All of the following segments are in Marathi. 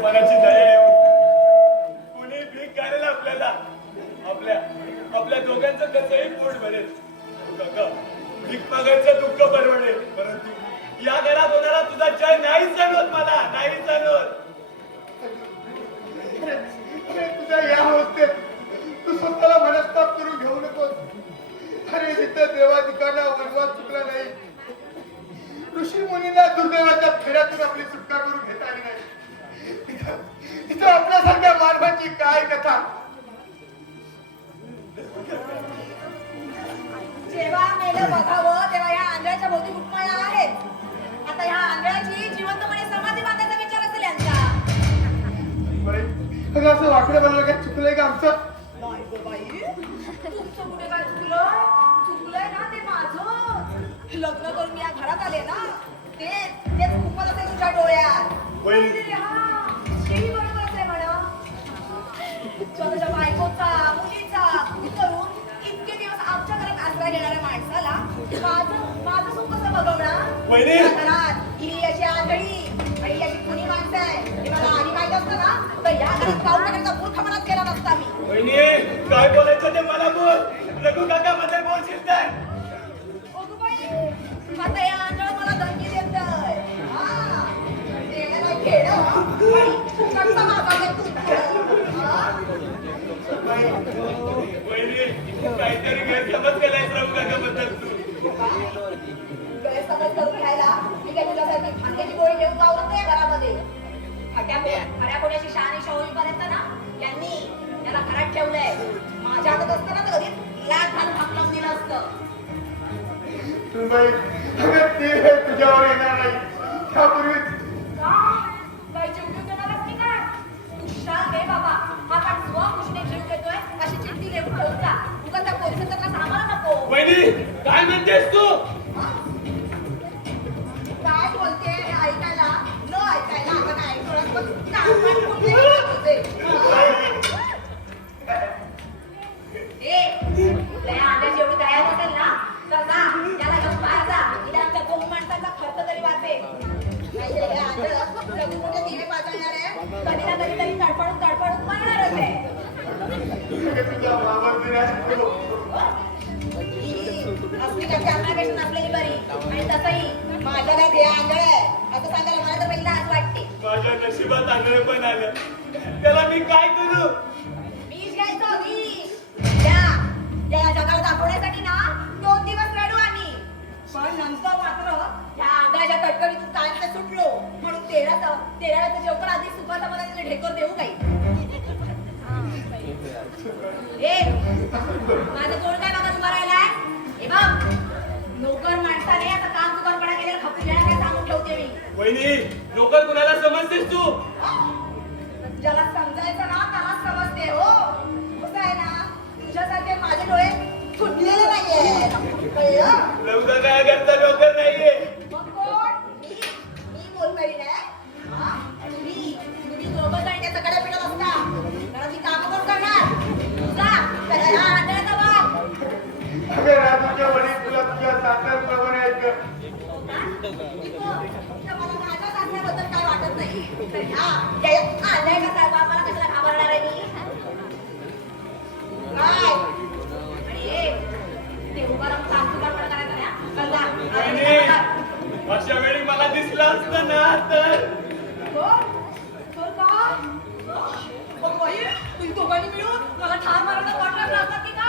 मोठेपणाची दया येऊन कुणी भीक काढेल आपल्याला. आपल्या दोघांचं कसंही पोट भरेल. काका, भीक मागायचं दुःख परवडेल, परंतु या घरात होणारा तुझा जय नाही जाणवत मला, नाही जाणवत. तुझ्या या अवस्थेत तू स्वतःला मनस्ताप करून घेऊ नकोस. अरे जिथं देवाधिकांना वनवास चुकला नाही, ऋषी मुनींना दुर्दैवाच्या फेऱ्यातून आपली सुटका करून घेता आली नाही, तिथं आपल्यासारख्या मानवाची काय कथा. जेव्हा मेलं बघावं तेव्हा या आंधळ्याच्या भोवती घुटमळला आहे. आता ह्या आंधळ्याची जिवंतपणे समाधी बांधायचा विचार असेल यांचा. असं वाकडं बनवलं काय चुकलंय का आमचं? नाही गं बाई, तुमचं कुठे काय चुकलंय ना ते माझं. लग्न करून मी या घरात आले ना, तेच खूपच असेल तुझ्या डोळ्यात. तेही बरोबरच आहे म्हणा. स्वतःच्या बायकोचा मुलीचा करून इतके दिवस आमच्या घरात आश्रय घेणाऱ्या माणसाला माझं सुख कसं बघवणार? घरात ही अशी आंधळी आणि अशी कुणी माणसं आहे हे मला आधी माहित असतं ना, तर या घरात पाऊल टाकण्याचा मूर्खपणाच केला नसता मी. वहिनी, काय बोलायचं ते मला बोल. रघु काका मध्ये बोलशील तर. अगं बाई, आता या आंधळ मला धमकी देतोय. हा, देणं नाही घेणं आणि फुकटचा मागायला वहिनी, काहीतरी गैरसमज केलाय रघु काका बद्दल तू. गैरसमज करून घ्यायला मी काही तुझ्यासाठी खांद्याची गोळी घेऊन गावत नाही घरामध्ये. खऱ्या कोणाची शहाणी शौर्यपर्यंत ना यांनी त्याला घरात ठेवलंय. माझ्या हातात असतं ना तर कधीच लाट घालून हाकलून दिलं असतं. ते तुझ्यावर येणार नाही. त्यापूर्वी काय जीव घेऊन देणारच की काय? तू शाल दे बाबा. आता स्वखुशीने जीव देतोय अशी चिठ्ठी लिहून ठेवून जा. उगाच त्या पोलिसांचा त्रास आम्हाला नको. वहिनी, काय म्हणतेस तू? काय बोलते ऐकायला न ऐकायला आता काय थोडं कानपाट बोलते. आंध्याची एवढी दया नसेल ना तर जा त्याला घेऊन बाहेर जा. इथे आमच्या दोन माणसांचा खर्च तरी वाचेल. मोठे दिवे पाजवणार आहे, कधी ना कधी तरी तडफडून मारणारच आहे. तुझ्या अस्मिताची आपल्यापेक्षा नसलेली बरी. आणि तसंही माझ्या काय ध्येय आंधळ आहे असं सांगायला मला तर पहिला आज वाटते. माझ्या नशिबात आंधळे पण आलं. त्याला मी काय करू? विष घ्यायचं विष. त्या जगाला दाखवण्यासाठी ना 2 दिवस रडू आम्ही, पण नंतर मात्र ह्या आंधळ्याच्या कटकटीतून कायमचं सुटलो. म्हणून 13 जेवण आधी सुखाचा मला तिथे ढेकर देऊ काही. माझं तोंड काय बघा उभा राहिलाय? हे बघ, नोकर माणसाने आता काम चुकारपणा केलेला खपरी ज्याला काय सांगून ठेवते मी. वहिनी, नोकर कुणाला समजतेस तू? ज्याला समजायचं ना त्याला समजते. हो, कसं आहे ना, तुझ्यासारखे माझे डोळे फुटलेले नाहीये. कळलं? रघु काय घरचा नोकर नाहीये. मग कोण? मी बोलतोय ना. तुम्ही दोघं जण त्या सगळ्या पिढ्यात असता घराची कामं कोण करणार? तुझा त्याला आंधळ्याचा बाप. अगं राजूच्या वडील तुला तुझ्या सासऱ्याप्रमाणे आहेत गं. मला माझ्या सासऱ्याबद्दल काय वाटत नाही. तर ह्या आंधळ्याचा बापाला कशाला घाबरणार आहे मी? काय? आणि ते उभा राहून काम चुकारपणा करायचा नाही. कळला? अशा वेळी मला दिसलं असतं ना तर. तुम्ही दोघांनी मिळून मला ठार मारायला वाटणार लागतात की का?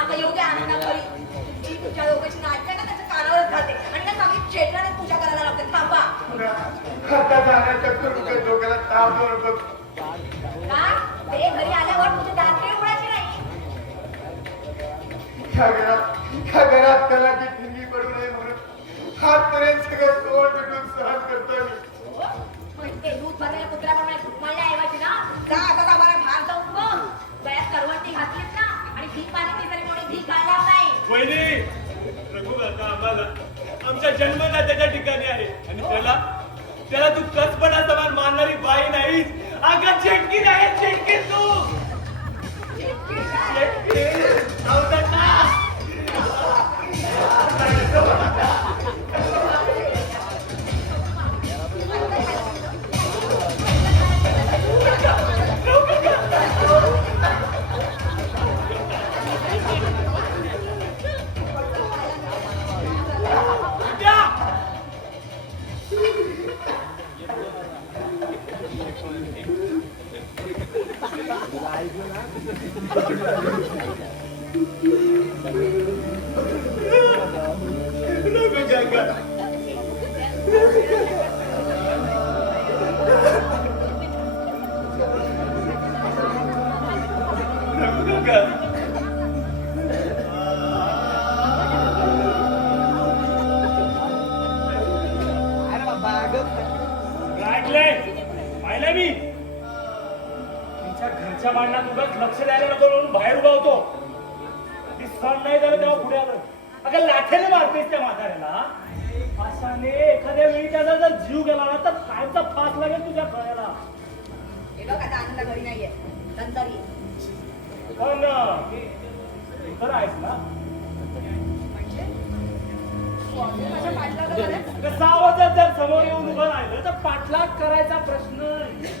आता येऊ द्या आनंदावरी. जी तुमच्या दोघांची नाटक ना त्याच्या कानावरच घालते आणि त्या चांगली चेटल्याने पूजा करायला लागते. थांबा. आता जाण्याच्या तुझ्या डोक्याला ताप देऊ नको. काय? ते घरी आल्यावर तुझे दात काही उघडायचे नाही. ह्या घरात कलाची ठिंगी पडू नये म्हणून हातपर्यंत सगळं तोड भेटून सहन करतोय मी. ते दूध भरलेल्या कुत्र्याप्रमाणे घुटमळल्या ऐवजी ना जा आता आम्हाला भार जाऊन बघ. गळ्यात करवंटी घातलीत ना आणि भीक मागितली तरी कोणी भीक घालणार नाही. वहिनी, रघु काका आम्हाला आमच्या जन्मदात्याच्या ठिकाणी आहे आणि त्याला तू कचपणा समान मानणारी बाई नाहीस. अगं चेटकी नाही, चेटकी तू. रघु काका अरे बाबा ऐकलंय पाहिलंय मी तुमच्या घरच्या भांडणात उगाच लक्ष द्यायला नको म्हणून बाहेर उभा होतो ती सण नाही झालं तेव्हा पुढे आलं अगं लाठेने मारतेस त्या म्हाताऱ्याला अशाने एखाद्या वेळी त्याचा जर जीव गेला ना तर कायचा फास लागेल तुझ्या गळ्याला हे बघ आता आनंद घरी नाहीये नंतर ये पण तू तर आहेस ना म्हणजे तू अजून माझ्या पाठलाग करायचं? कसा आवाजात जर समोर येऊन उभं राहिलं तर पाठलाग करायचा प्रश्न नाही.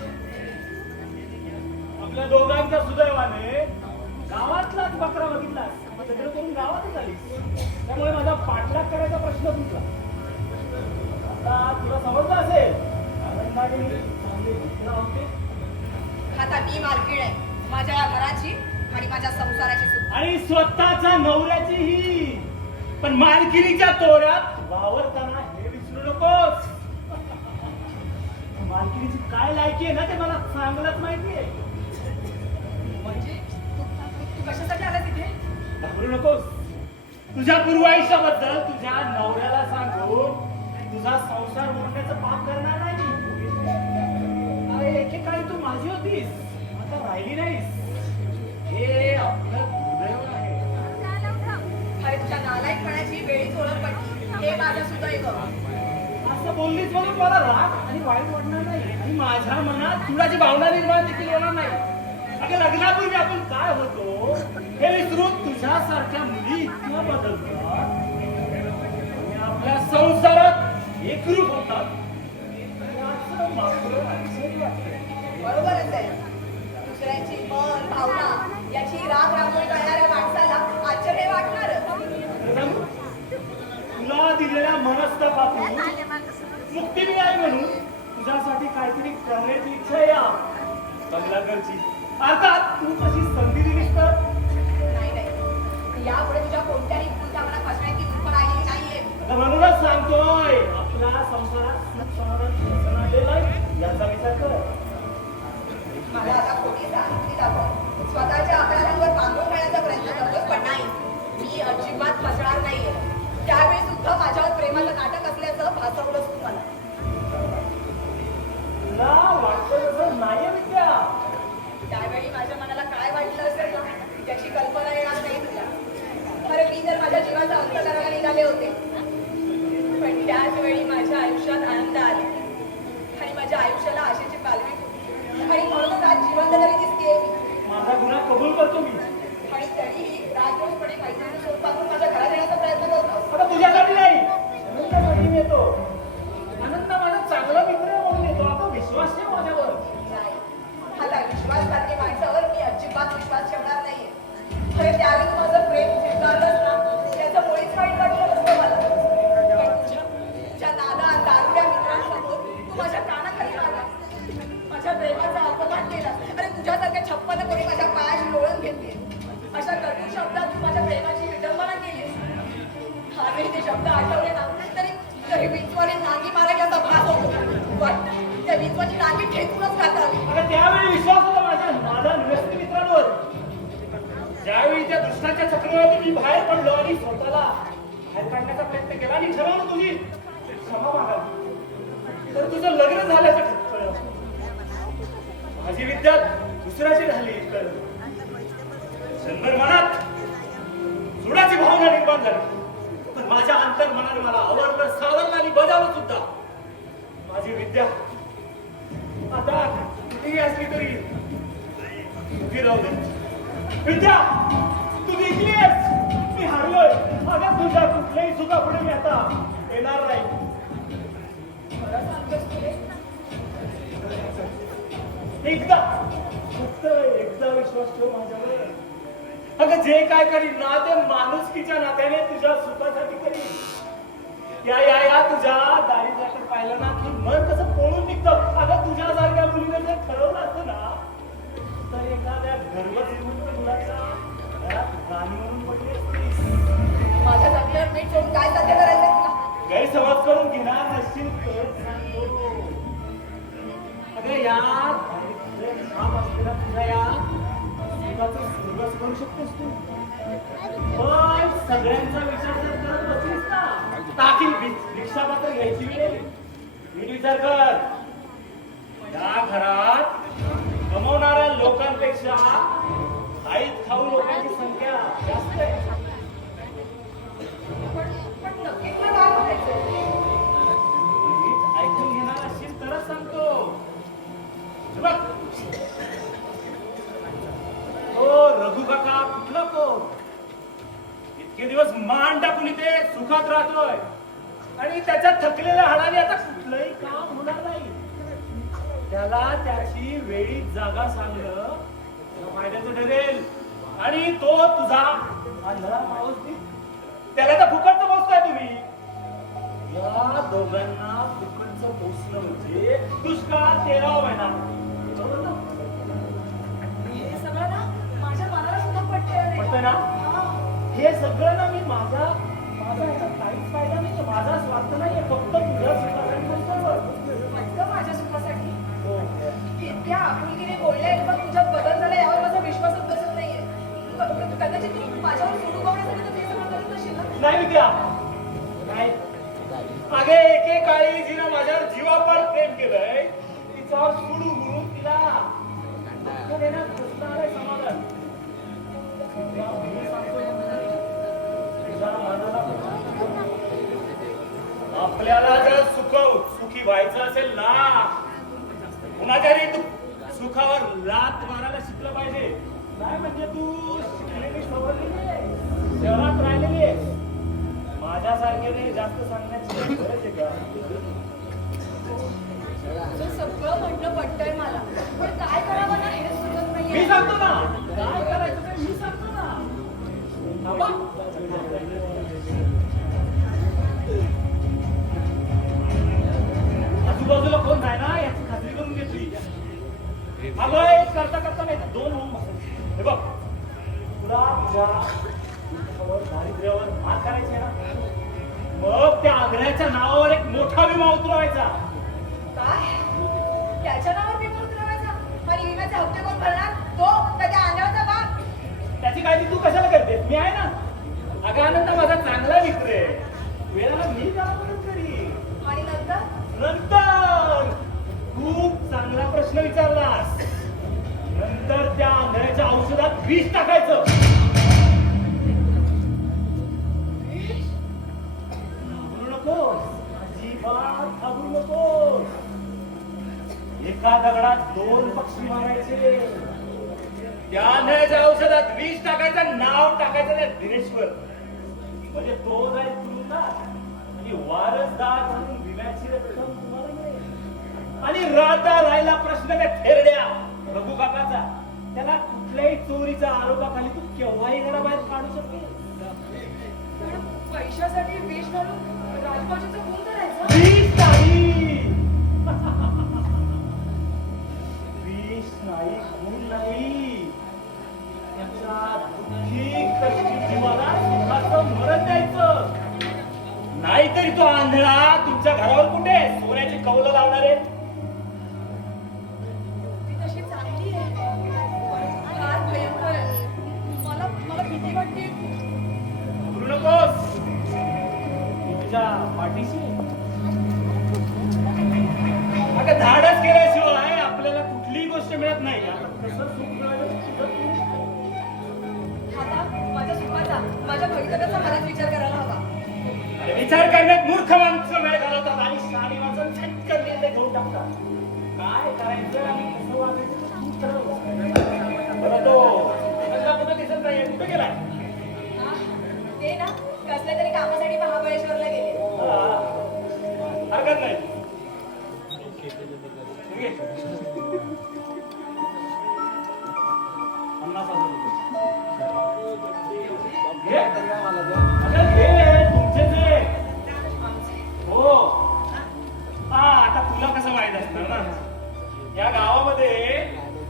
आपल्या दोघांच्या सुदैवाने गावातलाच बकरा बघितलास तिकडे करून गावातच आलीस त्यामुळे माझा पाठलाग करायचा प्रश्न तुझा आता तुला समजलं असेल आनंदाने चांगले मित्र होते आता मी मालकीण आहे माझ्या या घराची आणि माझ्या संसाराची सुद्धा आणि स्वतःच्या नवऱ्याचीही पण मालकिनीच्या तोऱ्यात वावरताना हे विसरू नकोस मालकिनीची काय लायकी आहे ना ते मला चांगलंच माहिती आहे म्हणजे तू कशासाठी आला तिथे घाबरू नकोस तुझ्या पूर्वायुष्याबद्दल तुझ्या नवऱ्याला सांगून तुझा संसार मोडण्याचं पाप करणार नाही अरे एकेकाळी तू माझी होतीस आता राहिली नाहीस हे आपलं दुर्दैव आहे अरे तुझ्या नालायकपणाची वेळीच ओळख पडली हे माझं सुदैव असं बोललीच म्हणून मला राग आणि वाईट वाटणार नाही आणि माझ्या मनात चुडाची भावना निर्माण देखील होणार नाही अगं लग्नापूर्वी आपण काय होतो हे विसरून तुझ्यासारख्या मुली इतक्या बदलतात आणि आपल्या संसारात एकरूप होतात याचं मात्र आश्चर्य वाटतं. बरोबरच आहे दुसऱ्यांची मन भावना याची राग रांगोळी करणाऱ्या माणसाला आश्चर्य वाटणारच सांगू? तुला दिलेल्या मनस्तापातून मुक्ती मिळाली म्हणून तुझ्यासाठी काहीतरी करण्याची इच्छा आहे या कमलाकरची अर्थात तू कशी संधी दिलीस तर नाही नाही यापुढे तुझ्या कोणत्याही भूलच्या मला फसण्याची कल्पना आलेली नाहीये आता म्हणूनच सांगतोय आपल्या संसारात सुख समाधान शासन आलेलं आहे याचा विचार कर मला आता खोटी सांगितली दाखव स्वतःच्या अपराधांवर बांधून ठेवण्याचा प्रयत्न करतोस पण नाही मी अजिबात फसणार नाहीये त्यावेळी सुद्धा माझ्यावर प्रेमाचं नाटक असल्याचं भासवलंच तू मला तुला वाटतं तसं नाहीये विद्या त्यावेळी माझ्या मनाला काय वाटलं असेल ना त्याची कल्पना येणार नाही तुला खरं मी जर माझ्या जीवाचा अंत करायला निघाले होते पण त्याच वेळी माझ्या आयुष्यात आनंद आले आणि माझ्या आयुष्याला आशेची पालवी फुटली आणि म्हणूनच आज जिवंत तरी दिसतेय मी माझा गुन्हा कबूल करतो मी आणि तरीही राजरोसपणे मैत्रिणी सोबत माझ्या घरात येण्याचा प्रयत्न करतो आता तुझ्यासाठी नाही आनंदासाठी मी येतो आनंद माझा चांगला मित्र आहे म्हणून येतो आता विश्वास ठेव माझ्यावर नाही आता विश्वासघाती माणसावर मी अजिबात विश्वास ठेवणार नाहीये खरे त्यावेळी तू माझं प्रेम स्वीकारलंस ना त्याचं मुळीच वाईट वाटलं नसतं मला पण तुझ्या नाना दारुड्या मित्रांसमोर तू माझ्या कानाखाली मारला माझ्या प्रेमाचा अपमान केला आणि तुझ्यासारख्या छप्पन कोणी माझ्या पायाची लोळण घेतली अशा कटू शब्दात तू माझ्या प्रेमाची विडंबना केलीस आजही ते शब्द आठवले ना तरी विंचवाने नांगी मारायचा भास होतो वाटतं त्या विंचवाची नांगी ठेचूनच टाकावी आता त्यावेळी विश्वास होता माझ्या निरस्ती मित्रांवर ज्यावेळी त्या दुष्टाच्या चक्रावरून मी बाहेर पडलो आणि स्वतःला बाहेर काढण्याचा प्रयत्न केला आणि ठरवलं तुझी क्षमा मागावी तर तुझं लग्न झाल्याचं कळलं माझी विद्या दुसऱ्याची झाली कळलं शंभर मनात जुडाची भावना निर्माण झाली पण माझ्या अंतर्मनाने मला आवडलं सावरलं आणि बजावलं सुद्धा माझी विद्या आता कितीही असली तरी सुखी राहू दे विद्या तू जिंकलीस मी हारलोय अगं तुझ्या कुठल्याही सुखापुढे मी आता येणार नाही खरं सांगतोस तू हे? एकदा फक्त एकदा विश्वास ठेव माझ्यावर अगं जे काय करीन ना ते माणुसकीच्या नात्याने तुझ्या सुखासाठी करीन या तुझ्या दारी जाकर पाहिलं ना की मन कसं पळून निघतं अगं तुझ्यासारख्या मुलीने जर ठरवलं असतं ना तर एखाद्या गर्भश्रीमंत मुलाच्या घरात राणी म्हणून पडली असतीस माझ्या जखमेवर मीठ सोडून काय साध्य करायचं तुला गैरसमज करून घेणार नसशील या काम असलेला तुझ्या या सुखाचं सुरुवात करू शकतोस तू. पण सगळ्यांचा विचार जर करत बसलीस ना ताकी भिक्षापात्र घ्यायची वेळ नीट विचार कर. या घरात कमवणाऱ्या लोकांपेक्षा आईत खाऊ लोकांची संख्या जास्त आहे. पण नक्की तुला काय म्हणायचं? नीट ऐकून घेणार असशील तरच सांगतो. हे बघ, ओ रघु काका कुठला कोण इतके दिवस मान टाकून इथे सुखात राहतोय आणि त्याच्या थकलेल्या हाडाने आता कुठलंही काम होणार नाही. त्याला त्याची वेळी जागा सांगणं तुला फायद्याचं ठरेल. आणि तो तुझा आंधळा मावस नाही. त्याला तर फुकटचं पोचताय तुम्ही. या दोघांना फुकटचं पोचणं म्हणजे दुष्काळ 13वा महिना. बरोबर ना? हे सगळं ना माझ्या मनाला सुद्धा पटतंय. पटतंय ना? हा. हे सगळं ना मी माझा ह्याचा काहीच फायदा नाही. माझा स्वार्थ नाहीये. फक्त तुझ्या सुखासाठी करतोय. फक्त माझ्या सुखासाठी हो. इतक्या आपुलकीने बोलले पण तुझ्यात बदल झाला यावर माझा विश्वासच बसत नाहीये. कदाचित तू माझ्यावर सूड उगवण्यासाठी तर ते सगळं करत असेल ना. नाही विद्या नाही. मागे एकेकाळी जिनं माझ्यावर जीवापाड प्रेम केलंय तिच्यावर सुडू गुरु तिला दुःख देण्यात कसलं आलंय समाधान. तुला मी सांगतो, तुझ्या मनाला आपल्याला जर सुखी व्हायचं असेल ना कुणाच्याही सुखावर लात मारायला शिकलं पाहिजे. नाही म्हणजे तू शिकलेली सवरलेली आहे, शहरात राहिलेली आहे. माझ्यासारखेने जास्त सांगण्याची गरज आहे का? तुझं सगळं म्हणणं पटतंय मला पण काय करावं ना हे सुचत मी नाहीये. सांगतो ना काय करायचं ते मी सांगतो ना. थांबा. आजूबाजूला कोण नाही ना याची खात्री करून घेतली. अगं एक करता करता नाही तर 2 होऊन बसायचे. हे बघ तुला तुझ्या दुःखावर दारिद्र्यावर मात करायची ना मग त्या आग्र्याच्या नावावर एक मोठा विमा उतरवायचा. काय त्याच्या नावावर विमा उतरवायचा आणि विम्याचे हप्ते कोण भरणार? तो का त्या आंधळाचा बाप? त्याची काळजी तू कशाला करते? मी आहे ना. अगं आनंद माझा चांगला मित्र आहे. वेळेला मी त्याला मदत करीन. आणि नंतर नंतर खूप चांगला प्रश्न विचारलास. नंतर त्या आंधळ्याच्या औषधात विष टाकायचं. घाबरू नकोस, अजिबात घाबरू नकोस. एका दगडात 2 पक्षी मारायचे. त्या आंधळ्याच्या औषधात विष टाकायचं, नाव टाकायचं त्या दिनेश्वर. म्हणजे तो जाईल तुरुंगात आणि वारसदार म्हणून विम्याची रक्कम तुम्हाला मिळेल. आणि राहता राहिला प्रश्न त्या थेरड्या रघु काकाचा. त्याला कुठल्याही चोरीच्या आरोपाखाली तू केव्हाही घराबाहेर काढू शकते. पण पैशासाठी विष घालून राजमाजीचं खून करायचं? विष नाही. विष नाही, खून नाही. त्याच्या दुःखी कष्टी जीवाला सुखाचं मरण द्यायचं. नाहीतरी तो आंधळा तुमच्या घरावर कुठे सोन्याची कौलं लावणारे. ती तशी चांगली आहे फार भयंकर आहे. मला भीती वाटते. घाबरू नकोस, मी तुझ्या पाठीशी आहे. अगं धाडस केल्याशिवाय आपल्याला कुठलीही गोष्ट मिळत नाही. आता कसं सुख मिळालं तुझं तू. आता माझ्या सुखाचा माझ्या भवितव्याचा मलाच विचार करायला हवा. अरे विचार करण्यात मूर्ख माणसं वेळ घालवतात आणि शहाणी माणसं झटकन निर्णय घेऊन टाकतात. काय करायचं आणि कसं वागायचं ते तू ठरव. बरं तो कसला कुठं दिसत नाहीये, कुठे गेलाय? हा, ते ना कसल्या तरी कामासाठी महाबळेश्वरला गेले. हा, हरकत नाही. ठीक आहे. 50,000 रुपये. अगं घे, तुमचेच आहे. हो. हा, आता तुला कसं माहित असणार ना. या गावामध्ये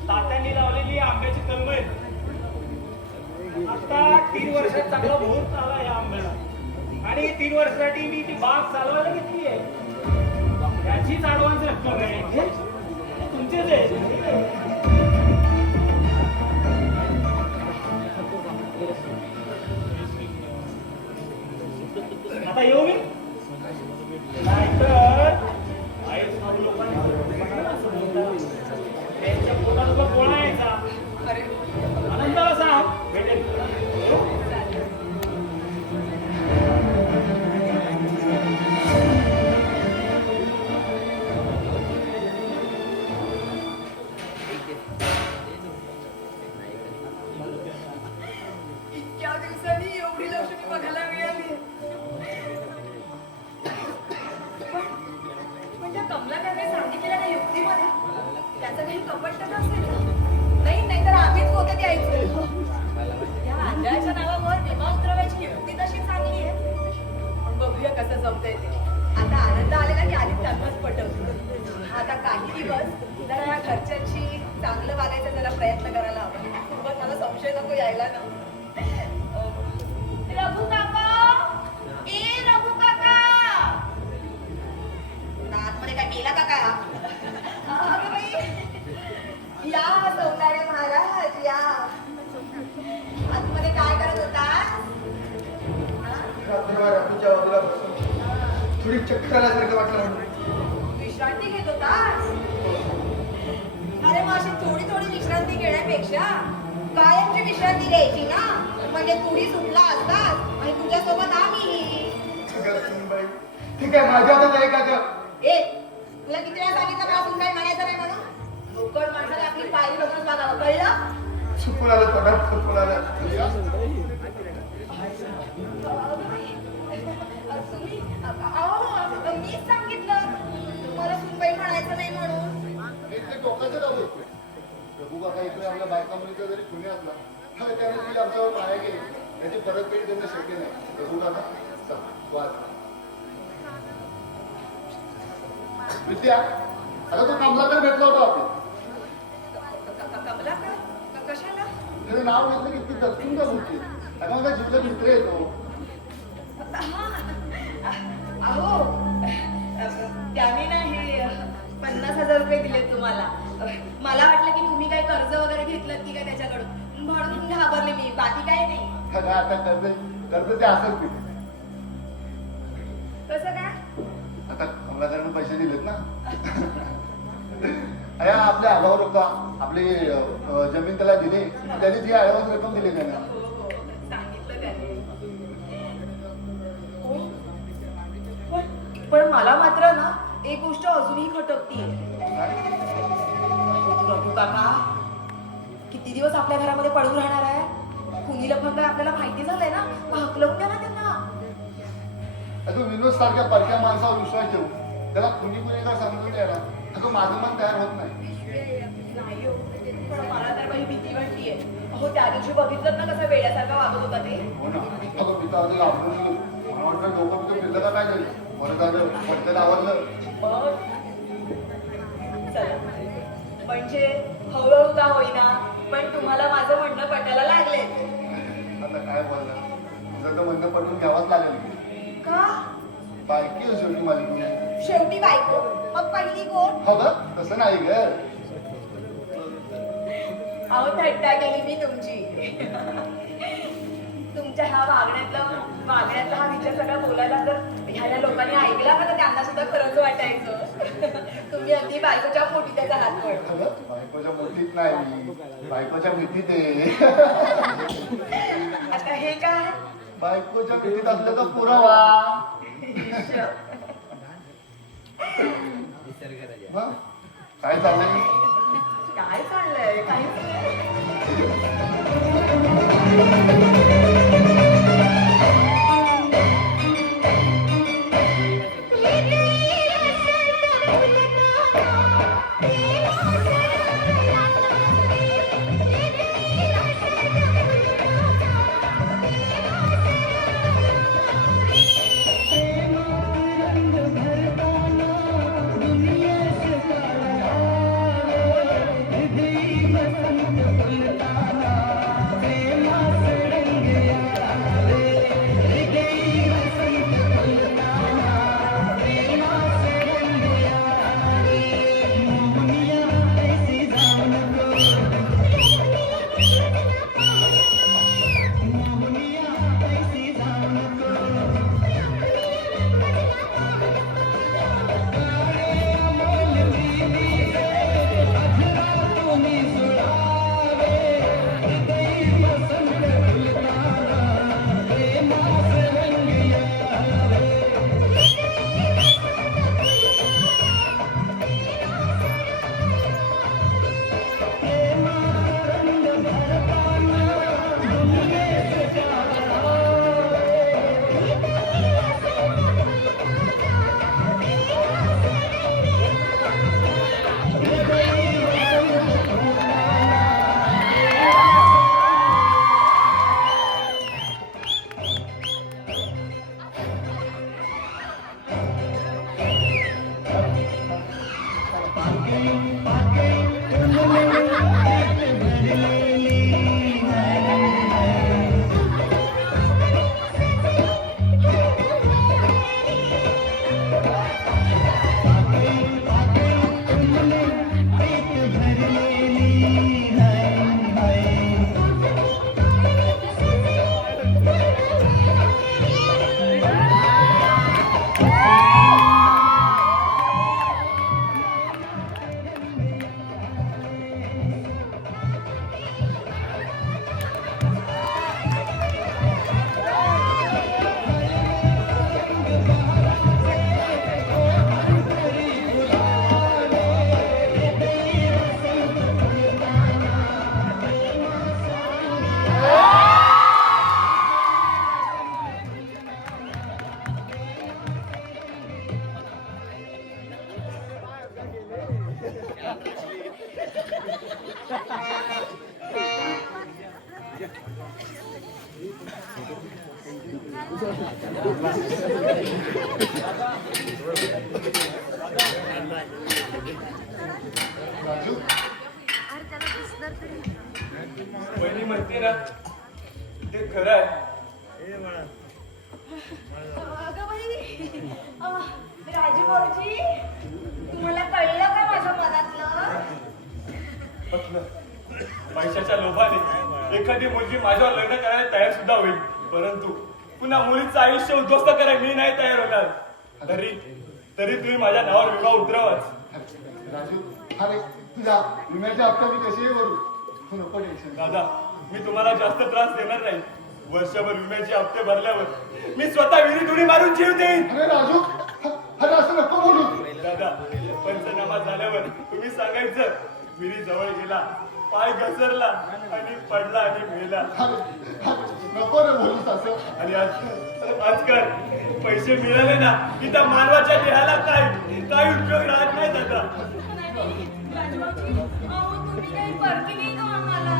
तात्यांनी लावलेली आंब्याची कलम आहे. आता 3 वर्षात चांगला मुहूर्त आला या आंब्याला आणि 3 वर्षासाठी मी ती बाग चालवायला घेतली आहे. याचीच ऍडव्हान्स रक्कम आहे. घे. तुमची तुमचेच आहे. आता येऊ मी नाहीतर आई सब लोकांनी त्यांच्या पोटात तुला गोळा यायचा. अरे आनंदाला सांग भेटेल. इतक्या दिवसांनी एवढी लक्ष्मी बघायला मिळाली. पण त्या कमला काका सांगितलेल्या त्या युक्तीमध्ये त्याचं काही कपट तर नसेल ना? नाही तर आम्हीच होते द्यायचो. या आंधळ्याच्या नावावर विमा उतरवायची युक्ती तशी चांगली आहे. पण बघूया कसं जमतंय ते. आता आनंद आलेला की आधी त्यांनाच पटवतो. आता काही दिवस जरा या घरच्यांशी चांगलं वागायचा जरा प्रयत्न करायला हवा. पण मला संशय नको यायला ना. रघु काका, ए रघु काका, आतमध्ये काय मेला काका? अगं बाई, या सौंदर्य महाराज या. आतमध्ये काय करत होता? रात्रभर रात्रीच्या बाजूला बसून थोडी चक्कर आल्यासारखं वाटलं म्हणून. विश्रांती घेत होतास? अरे मग अशी थोडी थोडी विश्रांती घेण्यापेक्षा कायमची विश्रांती घ्यायची ना. म्हणजे तूही सुटला असतास आणि तुझ्यासोबत आम्ही. सुनबाई, ठीक आहे, माझ्या हातात आहे का गं? ए तुला किती वेळा सांगितलं मला सुनबाई म्हणायचं नाही म्हणून? लोकड माणसाने आपली पायरी बघून बघावं, कळलं? चुकून आलं तोंडात, चुकून आलं. तुम्ही अहो मीच सांगितलं मला सुनबाई म्हणायचं नाही म्हणून. इतके टोकाचं जाऊ होते प्रभू काका इकडे आपल्या बायका मुलीचा जरी पुणे असला तर त्याने ती आमच्यावर माया गेली त्याची परतफेड देणं शक्य नाही. प्रभू काका चल, वाद विद्या आता तो कमलाकडे भेटला होता आपण. कमला कशाला? त्याचं नाव घेतलं की ती दक्षिण का बोलते त्याला माझा जिल्हा मित्र येतो. अहो त्याने ना हे 50,000 रुपये दिले तुम्हाला. मला वाटलं की तुम्ही काही कर्ज वगैरे घेतलं की काय त्याच्याकडून, म्हणून घाबरले मी, बाकी काय नाही. आता कर्ज ते असेल की कसं काय? आता कमलाकडनं पैसे दिलेत ना. अरे आपल्या आगावर होता आपली जमीन त्याला दिली त्याने ती ऍडव्हान्स रक्कम दिली त्याने. हो सांगितलं त्याने. पण मला मात्र ना एक गोष्ट अजूनही खटकतीये. रघु काका किती दिवस आपल्या घरामध्ये पडून राहणार आहे? कुणी लफंग आपल्याला माहिती झालंय ना, हकलवून द्या ना त्यांना. अगं विनोद सारख्या परक्या माणसावर विश्वास ठेवू त्याला कुणी का समजून द्यायला अगं माझं मन तयार होत नाही. नाही हो, पण मला तर काही भीती वाटतीये. हो त्या दिवशी बघितलं ना कसं वेड्यासारखं वागत होता ते. हो ना अगं पिता अजून आवडून गेलो मला वाटलं डोकं पितो फिरलं का काय झालं बरं झालं पटकन आवडलं. चला म्हणजे हळूहळू का होईना पण तुम्हाला माझं म्हणणं पटायला लागले. आता काय बोललं तुझं तर म्हणणं पटवून घ्यावाच लागेल. का? बायकी आहे शेवटी माझी तू. शेवटी बायको मग पहिली कोण? हो ग तसं नाही ग. अहो थट्टा केली मी तुमची. तुमच्या ह्या वागण्यातला हा विचार सगळा बोलायला जर ह्या लोकांनी ऐकला का तर त्यांना सुद्धा खरंच वाटायचं तुम्ही अगदी बायकोच्या पोटी त्याचा हात पड. बायकोच्या मोठीत नाही बायकोच्या मिठीत आहे. आता हे काय? बायकोच्या मिठीत असलं तर पुरावा. मग काय चाललंय? काय चाललंय? काहीच नाही. राजू वहिनी म्हणते ना ते खरं आहे. अगं बाई, राजू भाऊजी, तुम्हाला कळलं का माझ्या मनातलं? पटलं. पैशाच्या लोभाने एखादी मुलगी माझ्यावर लग्न करायला तयार सुद्धा होईल, परंतु पुन्हा मुलीचं आयुष्य उद्ध्वस्त करायला मी नाही तयार होणार. तरी तुम्ही माझ्या नावावर विवाह उतरवाच. राजू अरे तुझ्या विम्याच्या हप्ता मी कशीही भरू तू नको टेन्शन. दादा, मी तुम्हाला जास्त त्रास देणार नाही. वर्षभर विम्याचे हप्ते भरल्यावर मी स्वतः विहिरीत उडी मारून जीव देईन. अरे राजू अरे असं नको बोलू. दादा, पंचनामा झाल्यावर तुम्ही सांगायचं विहिरी जवळ गेला, पाय घसरला आणि पडला आणि मेला. नको रे बोलूस असं. आणि आजकाल पैसे मिळाले ना की त्या मानवाच्या देहाला काय उपयोग राहत नाही दादा. राजू भाऊजी, तुम्ही काही परकी नाही का आम्हाला?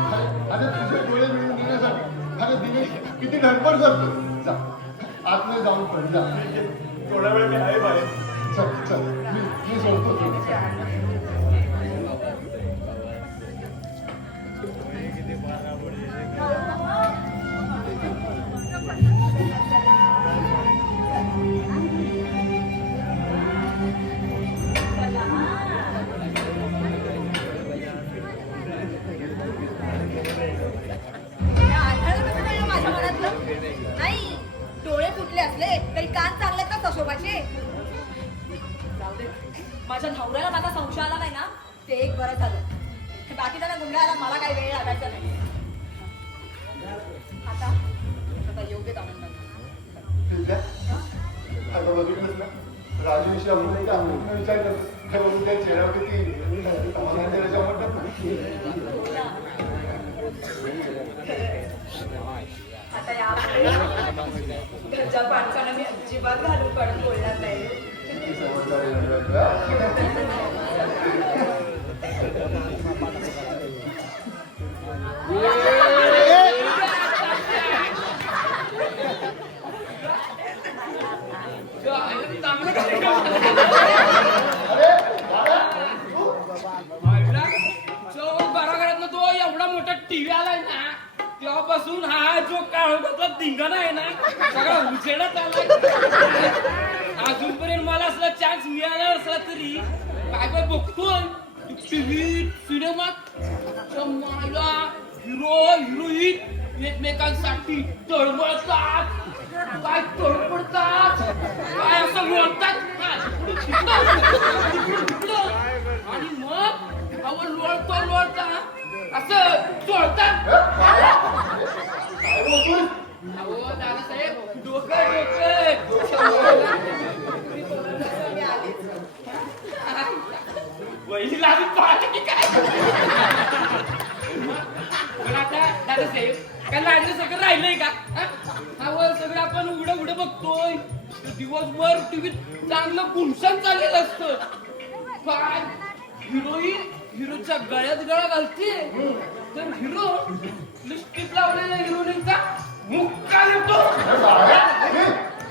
अरे तुझे डोळे मिळून देण्यासाठी अरे दिनेश किती धडपड करतो. जा आतमध्ये जाऊन पड जा. थोडा वेळ मी आहे बाहेर. चल चल मी सोडतो तुला. माझ्या मनातलं नाही. डोळे फुटले असले तरी कान चांगले का शोभाचे? जाऊ दे, माझ्या नवऱ्याला माझा संशय आला नाही ना, ते एक बरं झालं. बाकीच्या गुंडाला मला काही वेळ लागायचा नाही. आता योग्य जाणून ठीक आहे. आता बघितलंच ना राजूविषयी आपण आम्ही विचार करतो. हे बघून त्या चेहऱ्यावर किती समाधान त्याच्या म्हणतात ना. आता यापुढे घरच्या पाणसाला मी अजिबात घालून पडून बोलणार नाही. किती समजदार आहे. तो एवढा मोठा टीव्ही आलाय ना तेव्हापासून हा जो काळोखातला धिंगाणा आहे ना सगळा उजेडात आलाय. अजूनपर्यंत मला असला चान्स मिळाला असला तरी काय काय बघतोय टीव्ही सिनेमात मायला हिरो हिरोईन एकमेकांसाठी तळमळतात, काय तळपडतात, काय असं लोळतात आणि मग अवं लोळता असं चोळतात. अहो दादासाहेब डोकं वहिनी लागून पाहते की काय. पण आता दादासाहेब काय लाडलं सगळं राहिलंय का? अहो सगळं आपण उघडं बघतोय. दिवसभर टीव्हीत चांगलं गुमशन चाललेलं असतं. काय हिरोईन हिरोच्या गळ्यात गळा घालते तर हिरो लिपस्टिक लावलेल्या हिरोईनचा मुक्का येतो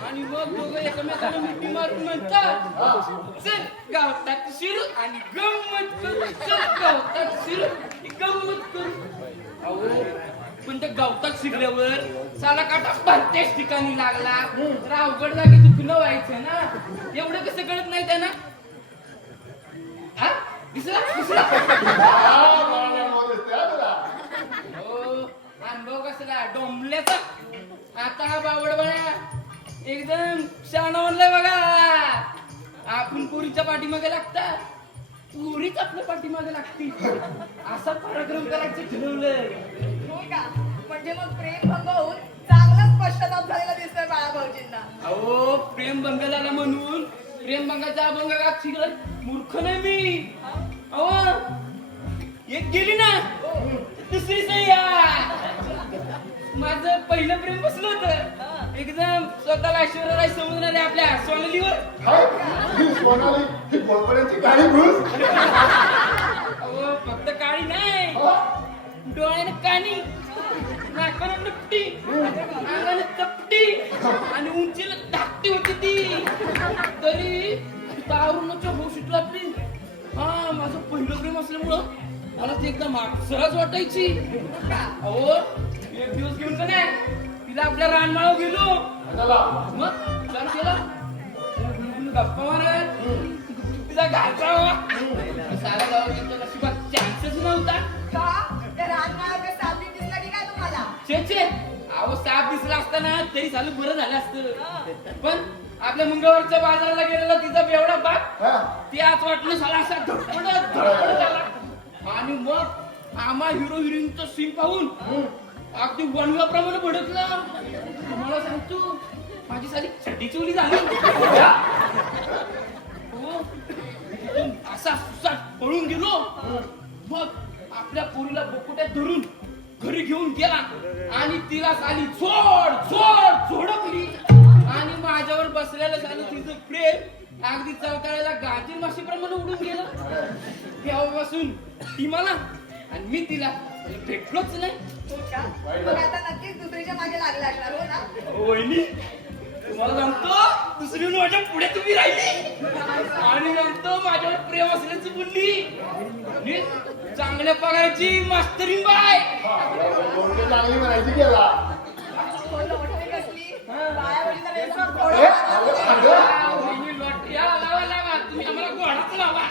आणि मग दोघं एकमेकांना मिठी मारून म्हणतात चल गावात शिरू आणि गंमत करू. चल गावात शिरू गंमत करू. अहो पण त्या गावतात शिरल्यावर साला काटा प्रत्येक ठिकाणी लागला तर अवघड जागी दुखणं व्हायचं ना. एवढं कसं कळत नाही त्यांना? हा दिसला अनुभव कसला डोंबल्याचा. आता हा बावड बळा एकदम शहाणा म्हणलाय बघा. आपण पुरीच्या पाठीमागे लागतात, पुरीच आपल्या पाठीमागे लागती. असा पराक्रम करायचं ठरवलंय. हो का? म्हणजे मग प्रेम भंग होऊन चांगलाच पश्चाताप झालेला दिसतोय बाळा भाऊजींना. अहो प्रेम भंग झाला म्हणून प्रेम भंगाचा अभंग गात शिकलं मूर्ख नाही मी. अहो एक गेली ना दुसरी सह्या. माझं पहिलं प्रेम बसलं होतं एकदम स्वतःला ऐश्वर्या राय समजून आले आपल्या सोनालीवर. सोनाली गोळपर्यंतची गाडी घुस. अहो फक्त काळी नाही डोळ्यानं कानी नाक नाकानं निपटी अंगाने चपटी आणि उंचीला धाकटी होती ती. तरी दारूणाच्या होशीतला आपली हा माझं पहिलं प्रेम असल्यामुळं मला ती एकदम अप्सराच वाटायची. अहो एक दिवस घेऊन का नाही तिला आपल्या रानमाळावर गेलो. मग विचार केला गप्पा मारत तिला घालचा सारा गाव गेलो नशिबात चान्सच नव्हता. का त्या राजमाळावर सावली दिसला की काय तुम्हाला? छे अहो साप दिसला असताना तरी चालू बरं झालं असतं. पण आपल्या मंगळवारच्या बाजाराला गेलेला तिचा बेवडा बाप ते आज वाटलं साला असा धडपड झाला. आणि मग आम्हा हिरो हिरोईनचं सीन पाहून अगदी वणव्याप्रमाणे भडकलं. तुम्हाला सांगतो माझी साली चड्डी चोली झाली. हो तिथून असा सुसाट पळून गेलो. मग आपल्या पोरीला बोकुट्यात धरून घरी घेऊन गेला आणि तिला साली झोडपली आणि माझ्यावर बसलेलं झालं तिचं प्रेम अगदी चवताळ्याला गाजर माशीप्रमाणे उडून गेलं. तेव्हापासून ती मला आणि मी तिला भेटलोच नाही. हो का? मग आता नक्कीच दुसरीच्या मागे लागला असणार हो ना? वहिनी तुम्हाला सांगतो दुसरी माझ्या पुढे तुम्ही राहिली आणि नंतर माझ्यावर प्रेम असल्याची बोलली. आणि चांगल्या पगाराची मास्तरीन बाय चांगली म्हणायची केला. लॉटरी कसली? बायावरील रेसवर घोडा मारा. वहिनी लॉटरी लावा तुम्ही आम्हाला घोडाच लावा.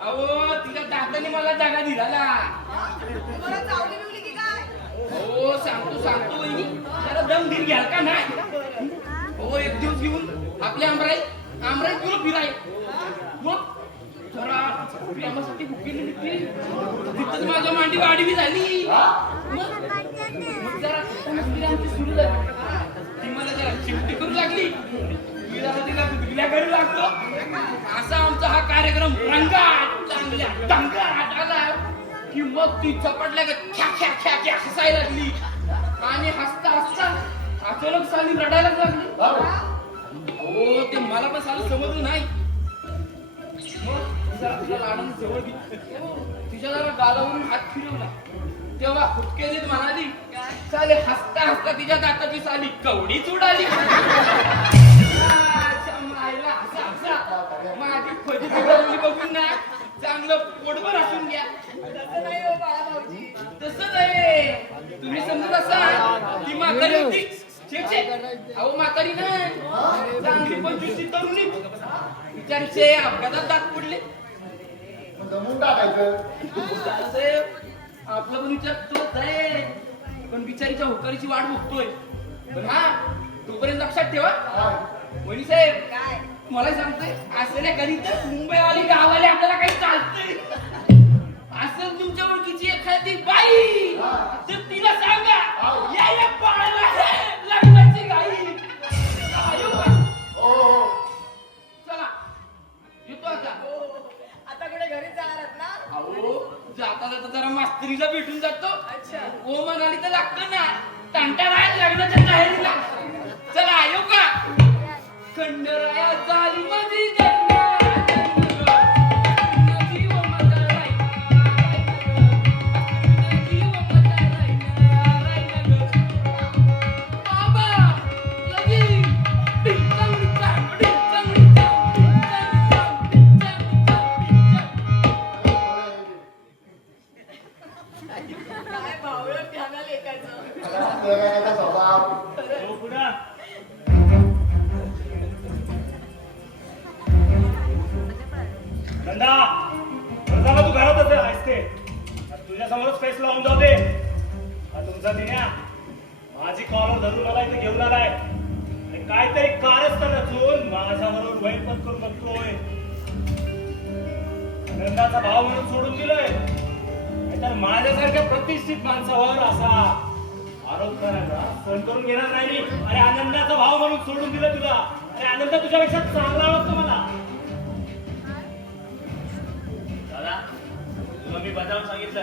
अहो तिच्या दाताने मला जागा दिला. तुम्हाला चावली बिवली की काय? हो सांगतो वहिनी जरा दम दिन घ्याल का नाही. हो एक दिवस घेऊन आपल्या आमराई तुला फिराय. मग जरा प्रेमासाठी भुकेली निघली. तिथंच माझ्या मांडी वाढवी झाली. मग जरा आमची सुरू झाली. ती मला जरा चिमटी करू लागली. मी जरा तिला दुधल्या करू लागलो. असा आमचा हा कार्यक्रम चांगल्या दंगाट आला की मग ती चपटल्या ख्या हसायला लागली आणि हसता अचानक साली रडायला लागली. हो ते मला पण साली समजलं नाही. मग तिला लाडाने जवळ घेतली. तिच्या जरा गालावरून हात फिरवला तेव्हा हुक्के देत म्हणाली साले हसता तिच्या दाताची साली कवडीच उडाली. माझी फजिती बनवली बघून ना चांगलं पोटभर असून घ्या. तसं नाही हो बाळा भाऊजी. तसंच आहे तुम्ही समजत असाल ती म्हातारी होती. अहो म्हातारी नाही चांगली 25ची तरुणी. विचारचे अपघातात दात पडले. जमून टाकायचं. आपलं पण विचार तोच आहे. पण बिचारीच्या होकारीची वाट बघतोय. पण हा तोपर्यंत लक्षात ठेवा वहिनी साहेब काय? मला सांगतोय असल्या कधी तर मुंबईवाली गावाले आपल्याला काही चालतंय. असं तुमच्या ओळखीची एखादी बाई तर तिला सांगा या पाळायला लग्नाची घाई. येऊ का? चला येतो आता. आता कुठे घरी जाणार ना? अहो जाता जरा मास्तरीला भेटून जातो. अच्छा. ओ म्हणाली तर लागतं ना टांटा राहत लग्नाच्या तयारीला. चला येऊ का? खंडराया झाली माझी काय भावळत ध्यानाला लेकायचं. स्वभाव हो पुन्हा नंदा प्रथम तू घरातच आहेस ते तुझ्या समोरच फेस लावून जाऊ दे. हा तुमचा दिन्या माझी कॉलर धरून मला इथे घेऊन आलाय आणि काहीतरी कारस्थान रचून माझ्याबरोबर वैरपत करून बघतोय. नंदाचा भाव म्हणून सोडून दिलोय तर माझ्यासारख्या प्रतिष्ठित माणसावर असा आरोप करायला सहन करून घेणार नाही. अरे आनंदाचा भाव म्हणून सोडून दिलं तुला. अरे आनंद तुझ्यापेक्षा चांगला आवडतो मला. दादा तुला मी बजावून सांगितलं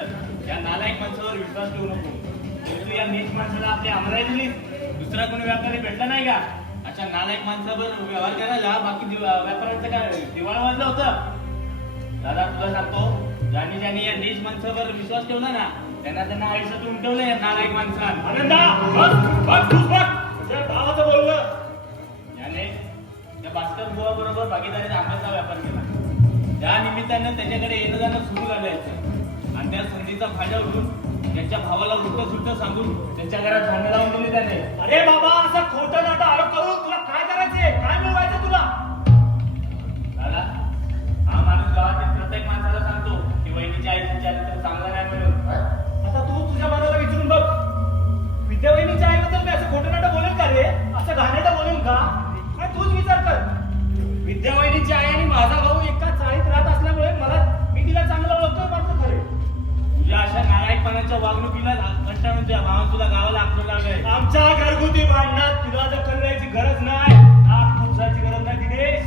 या नालायक माणसावर विश्वास ठेवू नको. तू या नीच माणसाला आपल्या आमराई दिली. दुसरा कोणी व्यापारी भेटला नाही का अशा नालायक माणसावर व्यवहार करायला? बाकी व्यापाऱ्यांचं काय दिवाळ वाजलं होतं? दादा तुला सांगतो ज्याने या नीच माणसावर विश्वास ठेवला ना त्यांना आयुष्यात उमटवलंय नालायक माणसानं. आनंदा बस बस तूच बघ तुझ्या भावाचं बोलणं. याने त्या भास्कर बुवा बरोबर भागीदारीत आंब्याचा व्यापार केला. त्या निमित्तानं त्याच्याकडे येणं जाणं सुरू करायचं आणि त्या संधीचा फायदा उठून त्याच्या भावाला उलट सुलट सांगून त्याच्या घरात भांडण लावून दिली त्याने. अरे बाबा असं खोटं नाटं आरोप करून तुला काय करायचंय, काय मिळवायचं तुला? दादा हा माणूस गावातील प्रत्येक माणसाला सांगतो की वहिनीच्या आईचं चारित्र चांगलं नाही म्हणून. आता तू तुझ्या मनाला विचारून बघ, विद्यावहिनीच्या आईबद्दल मी असं खोटं नाटं बोलेल का रे? असं घाणेरडं बोलेल का? काय तूच विचार कर. विद्यावहिनीची आई आणि माझा भाऊ एका चाळीत राहत असल्यामुळे मी तिला चांगलं ओळखतोय मात्र खरे. तुझ्या अशा नालायकपणाच्या वागणुकीला कंटाळून त्या भावानं तुला गावाला आपलं लावलंय. आमच्या घरगुती भांडणात तुला दखल द्यायची गरज नाही, नाक खुपसायची गरज नाही. दिनेश,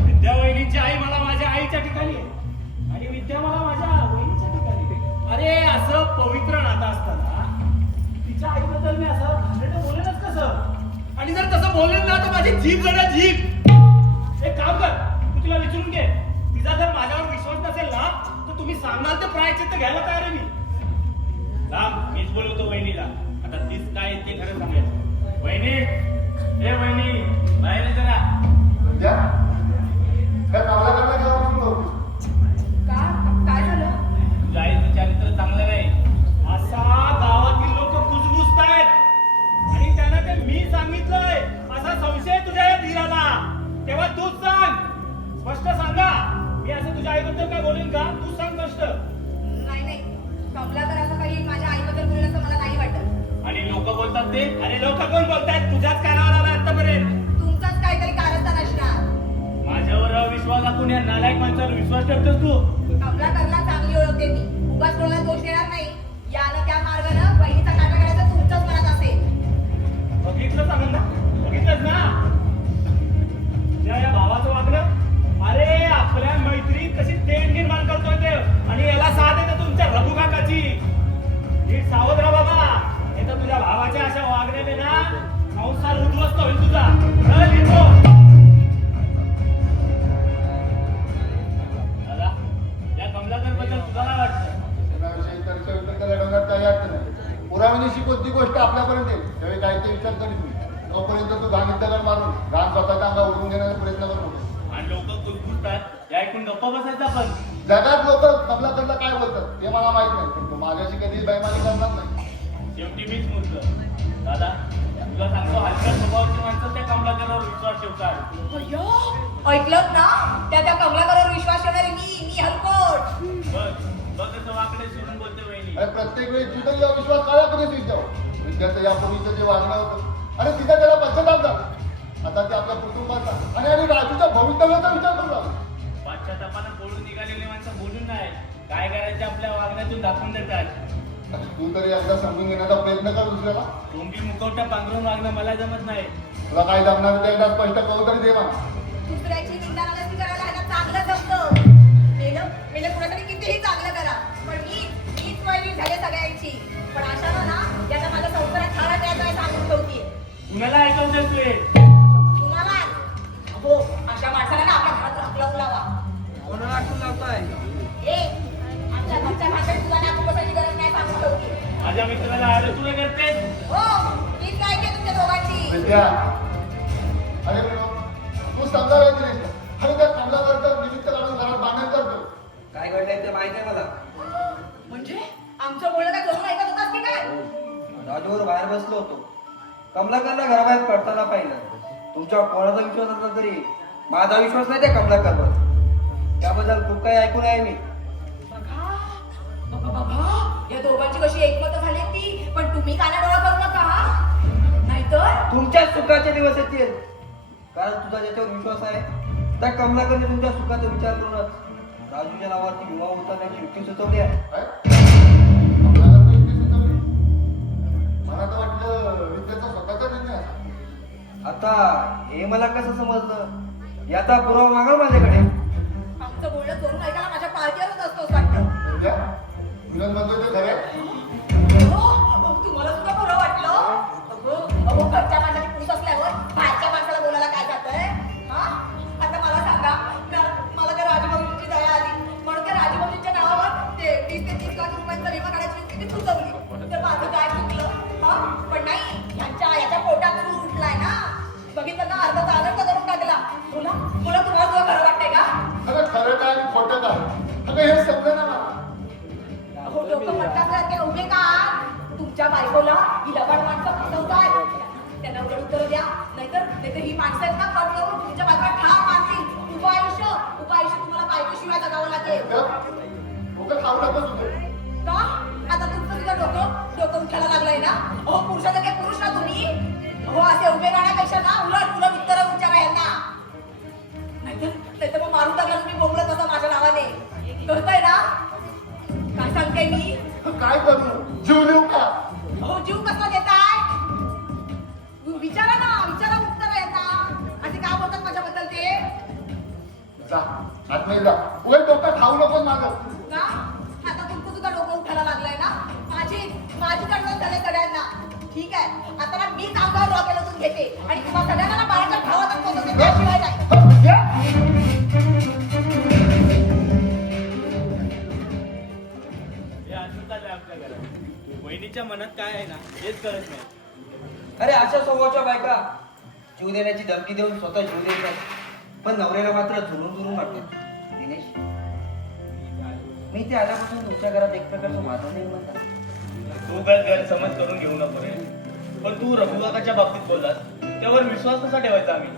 विद्यावहिनीची आई मला माझ्या आईच्या ठिकाणी आहे आणि विद्या मला माझ्या वहिनीच्या ठिकाणी आहे. अरे असं पवित्र नातं असताना तिच्या आईबद्दल मी असं घाणेरडं बोलेनच कसं? आणि जर तसं बोलेन ना तर माझी जीभ जरा जीभ. एक काम कर, तू तिला विचारून घे. तिचा जर माझ्यावर विश्वास नसेल ना तर तुम्ही सांगणार तर प्रायचित्त घ्यायला तयार आहे मी. राम मीच बोलवतो वहिनीला. आता तीच काय ते खरं सांगायचं. वहिनी हे वहिनी बाहेर ये जरा. विद्या, काय नावला करता का म्हणतो? काय झालं? तुझ्या आईचं चारित्र चांगलं नाही. असा गावातील लोक कुजबुजतायत आणि त्यांना ते मी सांगितलंय असा संशय तुझ्या या धीराला. तेव्हा तूच सांग, स्पष्ट सांगा. मी असं तुझ्या आईबद्दल काय बोलेन का? तू सांग स्पष्ट. नाही कमलाकर असं काही माझ्या आईबद्दल बोलेल असं मला नाही वाटत. आणि लोक बोलतात ते अरे लोक कोण बोलतायत? तुझ्याच कानावर आला आतापर्यंत. तुमचाच काहीतरी कारस्थान असणार. माझ्यावर अविश्वास दाखवून या नालायक माणसावर विश्वास ठेवतोस तू. कमलाकरला चांगली ओळखते मी. उगाच कोणाला दोष देणार नाही. यानं त्या मार्गानं बहिणीचा काटा करायचा तुमच्याच मनात असेल. बघितलं सांग ना, बघितलंच ना या भावाचं वागणं. अरे आपल्या मैत्रीत कशी तेढ निर्माण करतोय ते आणि याला साथ येते तुमच्या रघु काकाची. नीट सावध राहा बाबा, नाही तर तुझ्या भावाच्या अशा वागण्याने ना संसार उद्ध्वस्त होईल तुझा. चल येतो. दादा या कमलाकर बद्दल तुला काय वाटतं? विषयी चर्चा वितर्क लढवण्यात काही अर्थ नाही. पुराव्यानिशी कोणती गोष्ट आपल्यापर्यंत येईल त्यावेळी काय ते विचार करीत नाही. तोपर्यंत तू घाणीत मारून घाण स्वतःच्या अंगा उडवून घेण्याचा प्रयत्न करू नको. आणि लोक कुजबुजतात हे ऐकून गप्पा बसायचं आपण. जगात लोक कमलाकडला काय बोलतात ते मला माहित नाही, पण तू माझ्याशी कधी बैमानी करणार नाही. शेवटी मीच मुद्द. दादा तुला सांगतो हलक्या स्वभावाची माणसं त्या कमलाकरवर विश्वास ठेवतात. अय्यो, ऐकलंत ना? त्या कमलाकरवर विश्वास ठेवणारी मी हलकोट. बघ कसं वाकडे सोडून बोलते वहिनी. आणि प्रत्येक वेळी तुझा विश्वास काळा कधीच विचार. विद्याचं यापूर्वीचं जे वागणं होतं आणि तिचा त्याला पश्चाताप झाला. आता ते आपल्या कुटुंबाचा आणि राजूच्या भवितव्याचा विचार करू लागला. पाश्चातापानं पळून निघालेली माणसं बोलून नाही काय करायचे आपल्या वागण्यातून दाखवून देतात. तू तरी एकदा समजून घेण्याचा प्रयत्न कर दुसऱ्याला. तोंडी मुखवटा पांघरून वागणं मला जमत नाही. तुला काय जमणार ते एकदा स्पष्ट करू तरी दे मला. दुसऱ्याची निंदा नालस्ती करायला ह्याला चांगलं जमतं. मेलं कुणासाठी कितीही चांगलं करा, पण मीच वैरी झाले सगळ्यांची. पण अशानं ना याचा माझ्या संसारात छाडा द्यायचा सांगून ठेवतीये. कुणाला ऐकवून देतोय? तुम्हाला हो अशा माणसाला ना आपल्या घरात राखलं लावा. कोणाला आठवण लावताय? आमच्या घरच्या भाषेत तुला नाकू बसायची गरज नाही सांगून ठेवतीये. माझ्या मित्राला अरे तुला करतेस. हो मीच काय केलं तुमच्या दोघांची. विद्या, अरे तू समजायला गेलीस आणि त्या कमलाकडचं निमित्त काढून घरात भांडण करतो. काय घडलंय ते माहिती आहे मला. म्हणजे आमचं बोलणं काय धरून ऐकत होतात की काय? राजूवर बाहेर बसलो होतो. कमलाकरला घराबाहेर पडताना पाहिलं. तुमच्या कोणाचा विश्वास असला तरी माझा विश्वास नाही त्या कमलाकरवर. त्याबद्दल खूप काही ऐकून आहे मी. बघा या दोघांची कशी एकमत झाली ती. पण तुम्ही कानाडोळा करू नका हा, नाहीतर तुमच्या सुखाचे दिवस येतील. कारण तुझा ज्याच्यावर विश्वास आहे त्या कमलाकरने तुमच्या सुखाचा विचार करूनच राजूच्या नावावरती विवाह उतरण्याची युक्ती सुचवली आहे. काय? कमलाकडचं युक्ती सुचवली? मला तर वाटलं विद्याचा स्वतःचा निर्णय असा. आता हे मला कसं समजलं याचा पुरावा मागा माझ्याकडे. आमचं बोलणं चोरून ऐकायला माझ्या पार्टीवरच असतोच वाटतं. विद्या, विनोद म्हणतोय ते खरं आहे? हो, तुम्हाला सुद्धा बरं वाटलं? अहो घरच्या माणसाची पुरुष असल्यावर बाहेरच्या माणसाला बोलायला काय जातंय हा? आता मला सांगा, मला त्या राजभाऊजींची दया आली म्हणून त्या राजभाऊजींच्या नावावर ते 20 ते 30 लाख रुपयांचा विमा बायकोला ही लबाड माणसं फसवताय. त्यांना उलट उत्तर द्या, नाहीतर ही माणसं आहेत ना कट करून तुमच्या बाजूला ठाम मारतील. उपायुष्य तुम्हाला बायकोशिवाय जगावं लागेल. डोकं खाऊ नका तुझं. का आता तुमचं तुझं डोकं उठायला लागलंय ना? अहो पुरुषाचं काय पुरुष ना तुम्ही? हो असे उभे राहण्यापेक्षा ना उलट उत्तर विचारा यांना. नाहीतर मग मारून टाकला तुम्ही बोंबलत असं माझ्या नावाने. कळतंय ना काय सांगते मी? काय करू? जीव देऊ का? अहो जीव कसा देताय? विचारा उत्तर यांना. असे काय बोलतात माझ्याबद्दल ते? जा आतमध्ये जा. उगाच डोकं खाऊ नको माझं. का आता तुमचं सुद्धा डोकं उठायला लागलंय ना? माझी गडबड झाले सगळ्यांना. ठीक आहे आता ना मी अंगावर रॉकेल उचलून घेते आणि तुम्हा सगळ्यांना ना बाहेरच्या भावातच पोहोचवते. त्याशिवाय नाही. हे असं चाललंय आपल्या घरात. वहिनीच्या मनात काय आहे ना हेच कळत नाही. अरे अशा स्वभावाच्या बायका जीव देण्याची धमकी देऊन स्वतः जीव देतात, पण नवऱ्याला मात्र झुरून वाटतात. दिनेश, मी ते आल्यापासून तुमच्या घरात एक प्रकारचं माझं नाही म्हणतात. तू काय गैरसमज करून घेऊ नको रे. पण तू रघुकाकाच्या बाबतीत बोललास त्यावर विश्वास कसा ठेवायचा आम्ही?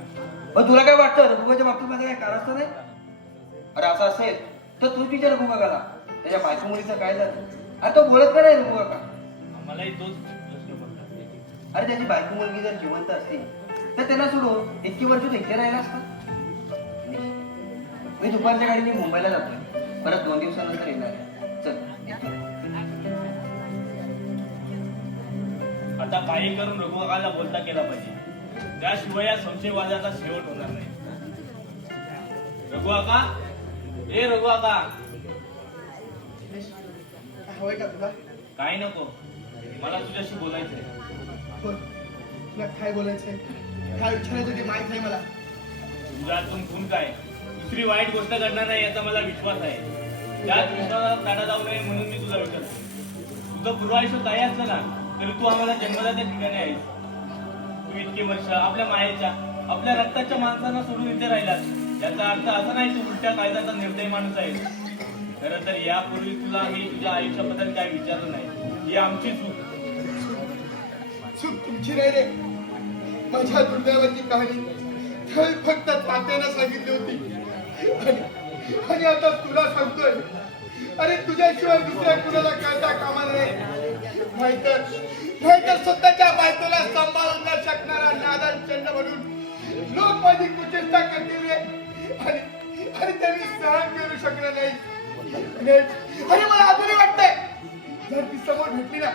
पण तुला काय वाटतं रघुबाच्या बाबतीत माझं काय कारस्थान नाही? अरे असं असेल तर तूच विचार रघुकाकाला त्याच्या बायको मुलीचं काय झालं. अरे तो बोलत का नाही रघुकाका? आम्हालाही तोच प्रश्न पडला. अरे त्याची बायको मुलगी जर जिवंत असतील तर त्यांना सोडून इतकी वर्ष तो इथे राहिला असता. मी दुपारच्या गाडीने मुंबईला जातोय, परत 2 दिवसानंतर येणार आहे. चल आता काही करून रघुकाकाला बोलता केला पाहिजे, त्याशिवाय या संशयवादाचा शेवट होणार नाही. रघुकाका, ए रघुकाका. हवंय का तुला? काय नको, मला तुझ्याशी बोलायचंय. बोल. तुला काय बोलायचंय? काय विचारायचं ते माहित नाही मला. तुझ्या हातून खून काय दुसरी वाईट गोष्ट करणार नाही याचा मला विश्वास आहे. त्याच विश्वासात दाडा जाऊ नये म्हणून मी तुला विचारतो. तुझं पूर्व आयुष्य काही असलं ना तरी तू आम्हाला जन्मदात्या ठिकाणी आहेस. तू इतकी वर्ष आपल्या मायेच्या आपल्या रक्ताच्या माणसांना सोडून इथे राहिलास. याचा अर्थ असा नाही तू उलट्या कायद्याचा निर्दय माणूस आहेस. खरं तर यापूर्वी तुला मी तुझ्या आयुष्याबद्दल काय विचारलं नाही, ही आमची चूक. चूक तुमची नाही रे. माझ्या दुर्दैवाची कहाणी काही फक्त तात्यानं सांगितली होती आणि आता तुला सांगतोय. अरे तुझ्याशिवाय दुसऱ्या कुणाला कळता कामा नये. नाहीतर स्वतःच्या बायकोला सांभाळून न शकणारा नादान चंड म्हणून लोक माझी कुचेष्टा करतील रे. आणि त्यांनी सहन करू शकणार नाही. अरे मला अजूनही वाटतंय जर ती समोर भेटली ना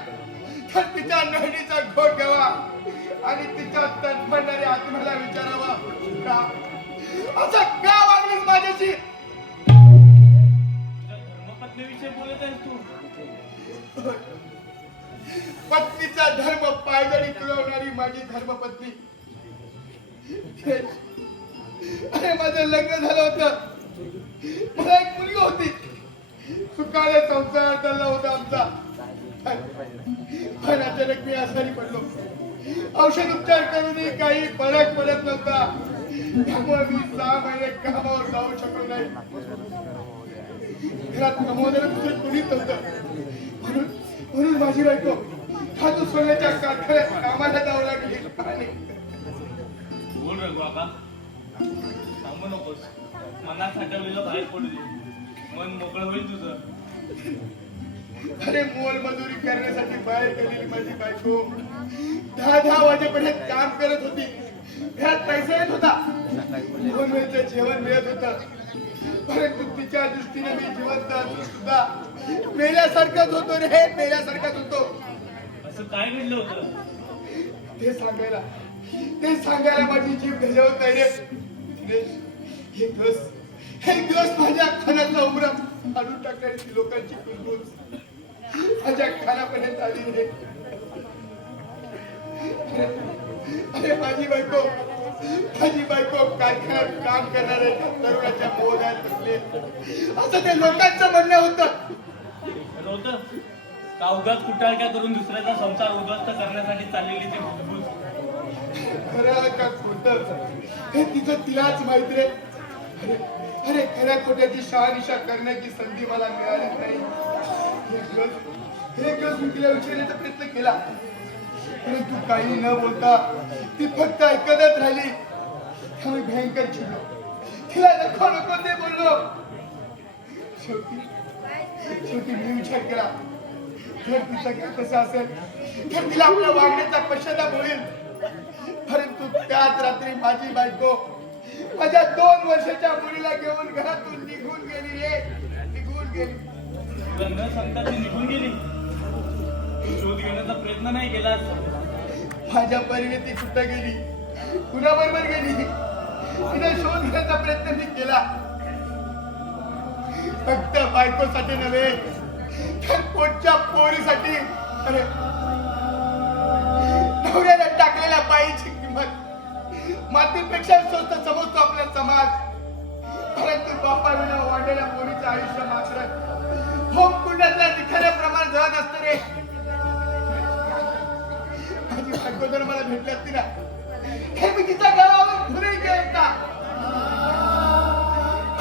तर तिच्या नहरीचा घोट घ्यावा आणि तिच्या तडफडणाऱ्या आत्म्याला विचारावा, का असं का वागलीस माझ्याशी? तुझ्या धर्मपत्नीविषयी बोलत आहेस तू? पत्नीचा धर्म पायदळी तुळवणारी माझी धर्मपत्नी. अरे माझं लग्न झालं होतं, मला एक मुलगी होती. सुखाने संसार चालला होता आमचा. पण अचानक मी आजारी पडलो. औषध उपचार करूनही काही फरक पडत नव्हता. त्यामुळे मी 6 महिने कामावर जाऊ शकलो नाही. घरात कमवणारं दुसरं कोणीच नव्हतं. म्हणून माझी बायको धातू सोन्याच्या कारखान्यात कामाला जाऊ लागली. बोल रघुकाका, थांबू नकोस. मनात साठवलेलं बाहेर पडू दे, मन मोकळं होईल तुझं. अरे मोलमजुरी करण्यासाठी बाहेर गेलेली माझी बायको 10 वाजेपर्यंत काम करत होती. घरात पैसा येत होता, 2 वेळचं जेवण मिळत होतं. परंतु तिच्या दृष्टीने मी जिवंत असून सुद्धा मेल्यासारखाच होतो रे, मेल्यासारखाच होतो. असं काय घडलं होतं? ते सांगायला माझी जीभ धजावत नाही रे. एक दिवस माझ्या खानाचा उमरा काढून टाकणारी ती लोकांची कुरबुर माझ्या खानापर्यंत आली रे. अरे माझी बायको कारखान्यात काम करणाऱ्या तरुणाच्या मोहात बसले असं ते लोकांचं म्हणणं होतं. होतं का उगाच कुटाळक्या करून दुसऱ्याचा संसार उद्ध्वस्त करण्यासाठी चाललेली ती बुजबुज? खरं का खोटं हे तिचं तिलाच माहित रे. अरे खऱ्या खोट्याची शहानिशा करण्याची संधी मला मिळालीच नाही. एक दिवस मी तिला विचारण्याचा प्रयत्न केला, परंतु काही न बोलता ती फक्त ऐकतच राहिली. त्यामुळे भयंकर चिडलो, तिला नको नको ते बोललो. शेवटी मी विचार केला, जर तिचं काय कसं असेल तर तिला आपल्या वागण्याचा पश्चाताप होईल. परंतु त्याच रात्री माझी बायको माझ्या 2 वर्षाच्या मुलीला घेऊन घरातून निघून गेली रे, निघून गेली. तुला न सांगता ती निघून गेली. तू शोध घेण्याचा प्रयत्न नाही केला. माझ्या परीने ती कुठं गेली, कुणाबरोबर गेली, तिने शोध घेण्याचा प्रयत्न मी केला. फक्त बायकोसाठी नव्हे तर पोटच्या पोरीसाठी. अरे नवऱ्याला टाकलेल्या बाईची किंमत मातीपेक्षा स्वस्त समजतो आपला समाज. परंतु बापाविना वाढलेल्या पोरीचं आयुष्य मात्र होम कुंडातल्या निखाऱ्याप्रमाणे जळत असतं रे. माझी बायको जर मला भेटली असती ना, हे मी तिच्या गावावर घुरी गेलो ना.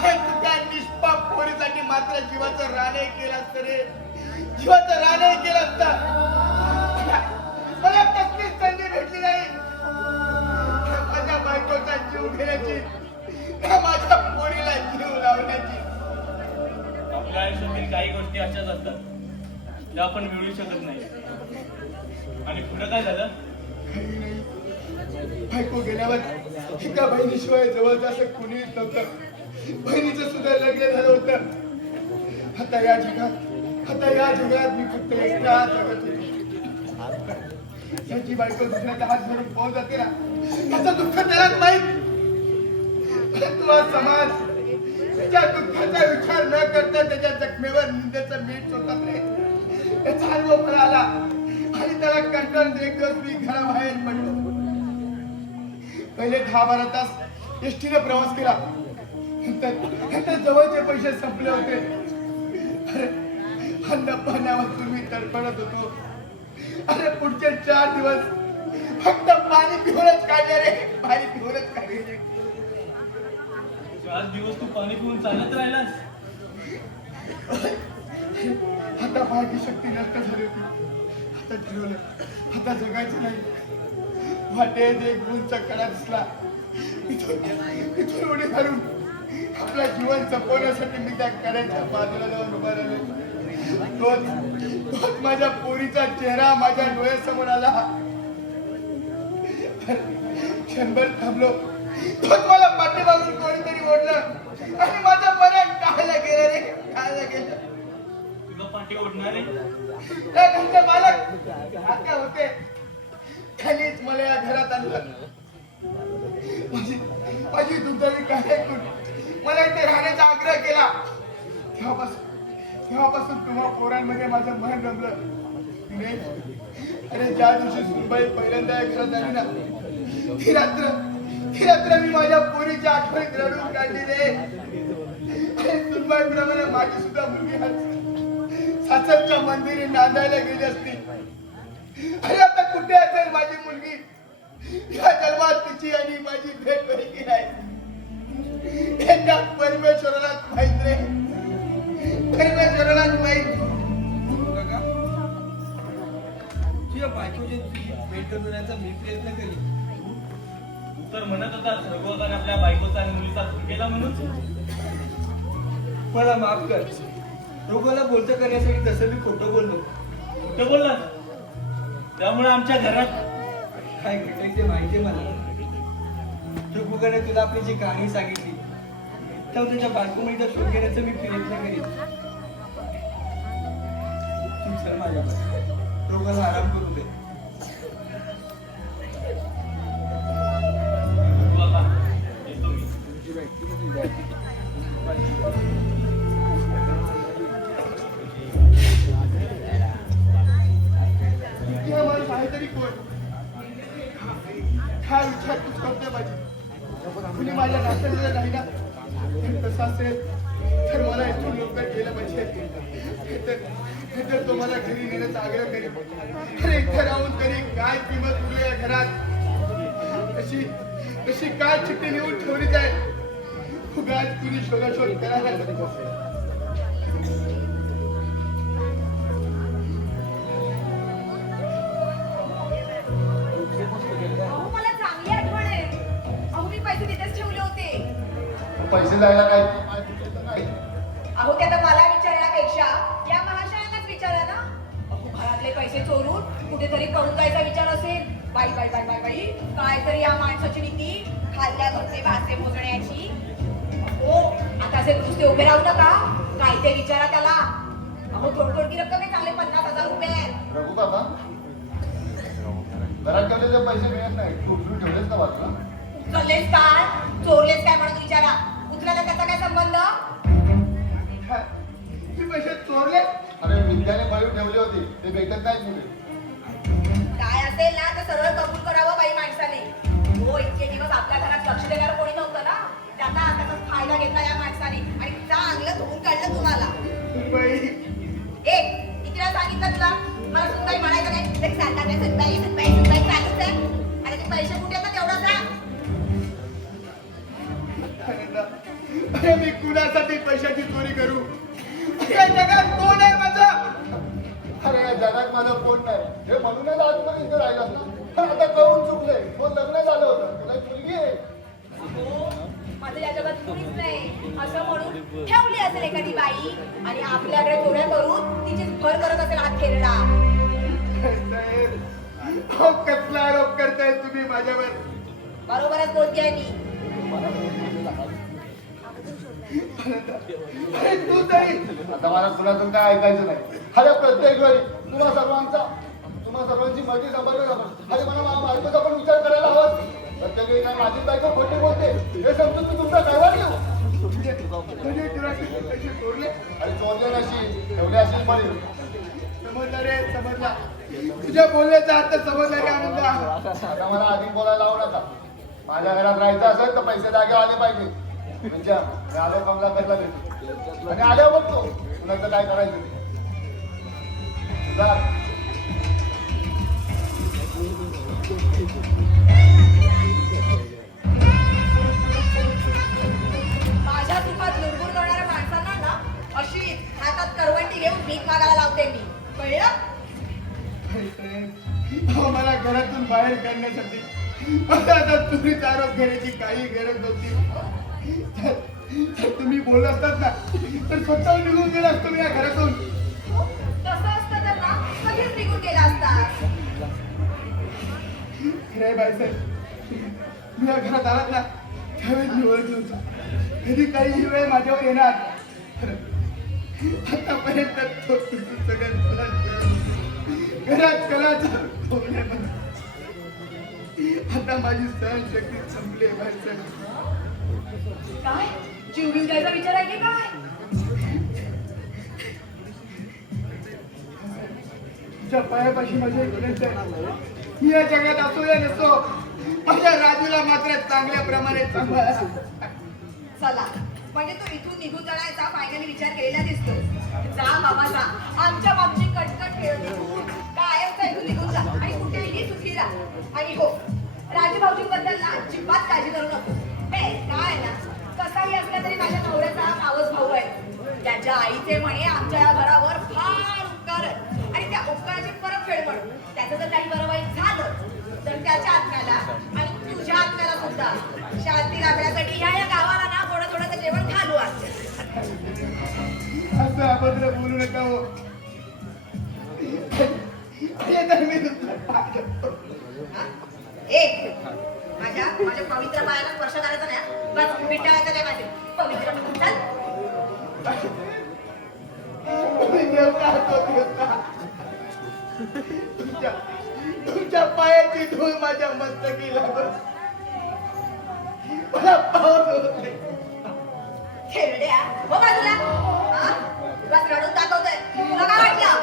परंतु त्या निष्पाप पोरीसाठी मात्र जीवाचं राणे केलं असतं रे, जीवाचं राणे केलं असतं. मला कसलीच संधी भेटली नाही माझ्या बायकोचा जीव घेण्याची, माझ्या पोरीला जीव लावण्याची. आपल्या आयुष्यातील काही गोष्टी अशाच असतात त्या आपण मिळवू शकत नाही. आणि पुढे काय झालं? काही नाही. बायको गेल्यावर एका बहिणीशिवाय जवळच असं कुणीच नव्हतं. बहिणीचं सुद्धा लग्न झालं होतं. आता या जगात मी फक्त एकटा जगत होतो. त्याची बायको दुसऱ्याचा हात धरून पाहून जाते ना, त्याचं दुःख त्यालाच माहीत. परंतु हा समाज त्याच्या दुःखाचा विचार न करता त्याच्या जखमेवर निंदेचं मीठ चोतात रे. त्याचा अनुभव मला आला आणि त्याला कंटाळून एक दिवस मी घराबाहेर पडलो. पहिले 10-12 तास एसटीने प्रवास केला. नंतर जवळचे पैसे संपले होते. अरे अन्न पाण्यावर मी तडफडत होतो. अरे पुढचे 4 दिवस फक्त पाणी पिऊनच काढले रे, पाणी पिऊनच काढले रे. 4 दिवस तू पाणी पिऊन चालत राहिलास. आता माझी शक्ती नष्ट झाली होती. आता ठरवलं, आता जगायचं नाही. वाटेत एक उंच कडा दिसला. इथून उडी मारून आपलं जीवन जपवण्यासाठी मी त्या कड्याच्या बाजूला जाऊन उभा राहिलो. तोच माझ्या पोरीचा चेहरा माझ्या डोळ्यासमोर आला. क्षणभर थांबलो. तोच मला पाठीमागून कोणीतरी ओढलं आणि माझं मरण टाळलं गेलं रे, टाळलं गेलं. तुझं पाठी ओढणारे त्या घरचे मालक आत्या होते. त्यांनीच मला या घरात आणलं. माझी दुधारी काय ऐकून मला इथे राहण्याचा आग्रह केला. तेव्हापासून तुम्हा पोरांमध्ये माझं मन रमलं. अरे ज्या दिवशी सुनबाई पहिल्यांदा या घरात आली ना, ती रात्र मी माझ्या पोरीच्या आठवणीत रडून काढली रे. अरे सुनबाई प्रमाणे माझी सुद्धा मुलगी सासरच्या मंदिरी नांदायला गेली असती. अरे आता कुठे असेल माझी मुलगी? या जन्मात तिची आणि माझी भेट व्हायची नाही. एकदा परमेश्वरालाच माहित रे, परमेश्वरालाच माहित. तुझ्या बायकोची भेट करण्याचा मी प्रयत्न केली. तू तर म्हणत होता भगवान आपल्या बायकोचा आणि मुलीचा खून केला म्हणून. मला माफ कर. रोगाला बोलतं करण्यासाठी तसं मी खोटं बोललो. कुठं बोललास? त्यामुळे आमच्या घरात काय घडलं ते माहिती मला. रघुकाने तुला आपली जी कहाणी सांगितली तेव्हा त्याच्या बायकोमुळे शोध घेण्याचा मी प्रयत्न करीन. तू चल माझ्याकडे, रोगाला आराम करू दे. बाबा, येतो मी. हा माणूस आहे तरी कोण? हा विचार तूच करते पाहिजे. कुणी माझ्या नात्याला नाही ना, तसं असेल तर मला इथून लवकर गेलं पाहिजे. तर तो मला घरी नेण्याचा आग्रह करेल. अरे इथे राहून तरी काय किंमत उरली या घरात? तशी काय चिठ्ठी लिहून ठेवली जाय. उगाच तुझी शोधाशोध करायला नको. पैसे द्यायला काय नाही. अहो ते आता मला विचारण्यापेक्षा या महाशयांनाच विचारा ना. अहो घरातले पैसे चोरून कुठेतरी पळून जायचा विचार असेल. बाई बाई बाई बाई बाई काय तरी या माणसाची नीती, खाल्ल्या घरचे भासे मोजण्याची. हो आता असे नुसते उभे राहू नका, काय ते विचारा त्याला. अहो थोडकी रक्कम आहे, चांगले 50,000 रुपये. रघु बाबा घरात ठेवलेले पैसे मिळत नाही. तू उचलून ठेवलेस का बाजूला? उचललेच काय चोरलेच काय म्हणून विचारा. उचलायला त्याचा काय संबंध? मी पैसे चोरले? अरे विद्याने बळी ठेवले होते, ते भेटत नाही पुढे. काय असेल ना तर सरळ कबूल करावं बाई माणसाने. हो इतके दिवस आपल्या घरात लक्ष देणारं कोणी नव्हतं ना, त्याचा फायदा घेतला या माणसाने आणि चांगलं धुवून काढलं तुम्हाला. बाई किती वेळा सांगितलं तुला मला सुनबाई म्हणायचं नाही. तरी सांगतात नाही सुनबाई सुनबाई सुनबाई चालूच आहे. अरे ते पैसे कुठे येतात तेवढंच राहा. अरे मी कुणासाठी पैशाची चोरी करू? या जगात कोण आहे माझा? अरे या जगात माझं कोण नाही हे म्हणूनच आजपर्यंत इथे राहिलास ना. पण आता कळून चुकले. तो लग्न झालं होतं, तुला एक मुलगी आहे. हो, माझं या जगात कुणीच नाही असं म्हणून ठेवली असेल एखादी बाई आणि आपल्याकडे चोऱ्या करून तिचीच भर करत असेल हात खेळडा. साहेब, अहो, कसला आरोप करताय तुम्ही माझ्यावर? बरोबरच बोलते आहे मी. अरे तू तरी आता मला कुणातून काय ऐकायचं नाही. अरे प्रत्येक वेळी तुम्हा सर्वांची मर्जी सांभाळली जातात. अरे मला माझ्या बायकोचा पण विचार करायला हवा. प्रत्येक वेळी काय माझी बायको खोटे बोलते हे समजून तू तुमचा ड्रायव्हर घेऊ. म्हणजे तुला किती पैसे चोरले? अरे चोरले नशील एवढे असेल बरी. समजला रे समजला. तुझ्या बोलण्याचा अर्थ समजला रे आनंद. आता मला आधी बोलायला लावू नका. माझ्या घरात राहायचं असेल तर पैसे जागे आले पाहिजे. म्हणजे मी आलो कमला करला देतो आणि आल्यावर बघतो कुणाचं काय करायचं ते. जा. माझ्या चुकात लुडबुड करणाऱ्या माणसांना ना अशी हातात करवंटी घेऊन भीक मागायला लावते मी. कळलं? अहो, मला घरातून बाहेर काढण्यासाठी आता तुम्हीच आरोप घेण्याची काही गरज नव्हती. तर तुम्ही बोलत असतात ना तर स्वतः निघून गेला असतो मी या घरातून. तसं असतं तर ना कधीच निघून गेला असता. खरे बाईसाहेब, मी या घरात आलात ना त्यावेळेस मी ओळखलं होतं. कधी काही वेळ माझ्यावर येणार. आतापर्यंत तो सगळं घरात कलाच आता माझी सहनशक्ती संपली आहे बाईसाहेब. काय जीव घेऊन जायचा विचार आहे की काय? तुझ्या पायापाशी माझी एक विनंती आहे. मी या जगात असो या नसो माझ्या राजूला मात्र चांगल्या प्रमाणे सांभाळा. चला म्हणजे तू इथून निघून जाण्याचा फायनली विचार केलेला दिसतो. जा बाबा जा. आमच्या मागची कटकट खेळून कायमचा इथून निघून जा आणि कुठेही सुखी राहा. आणि हो राजू भाऊजींबद्दल ना अजिबात काळजी करू नको. काय ना कसाही असला तरी माझ्या नवऱ्याचा हा मावस भाऊ आहे. त्याच्या आईचे म्हणे आमच्या या घरावर फार उपकार आहे आणि त्या उपकाराची परतफेड म्हणून त्याचं जर काही बरं वाईट झालं तर त्याच्या आत्म्याला आणि तुझ्या आत्म्याला सुद्धा शांती राखण्यासाठी या गावाला ना थोडं थोडं जेवण घालू असते. असं अभद्र बोलू नका हो. हे तर मी तुमचं पाय धरतो. माझ्या पवित्र पायाला स्पर्श करायचा नाही. बस मिटायचं नाही माझे पवित्र. तुम्ही देवता तो देवता. तुमच्या पायाची धूळ माझ्या मस्तकी लागत मला पाहत होते. खेळड्या हो बाजूला. बस रडून दाखवतोय. तुला काय वाटलं?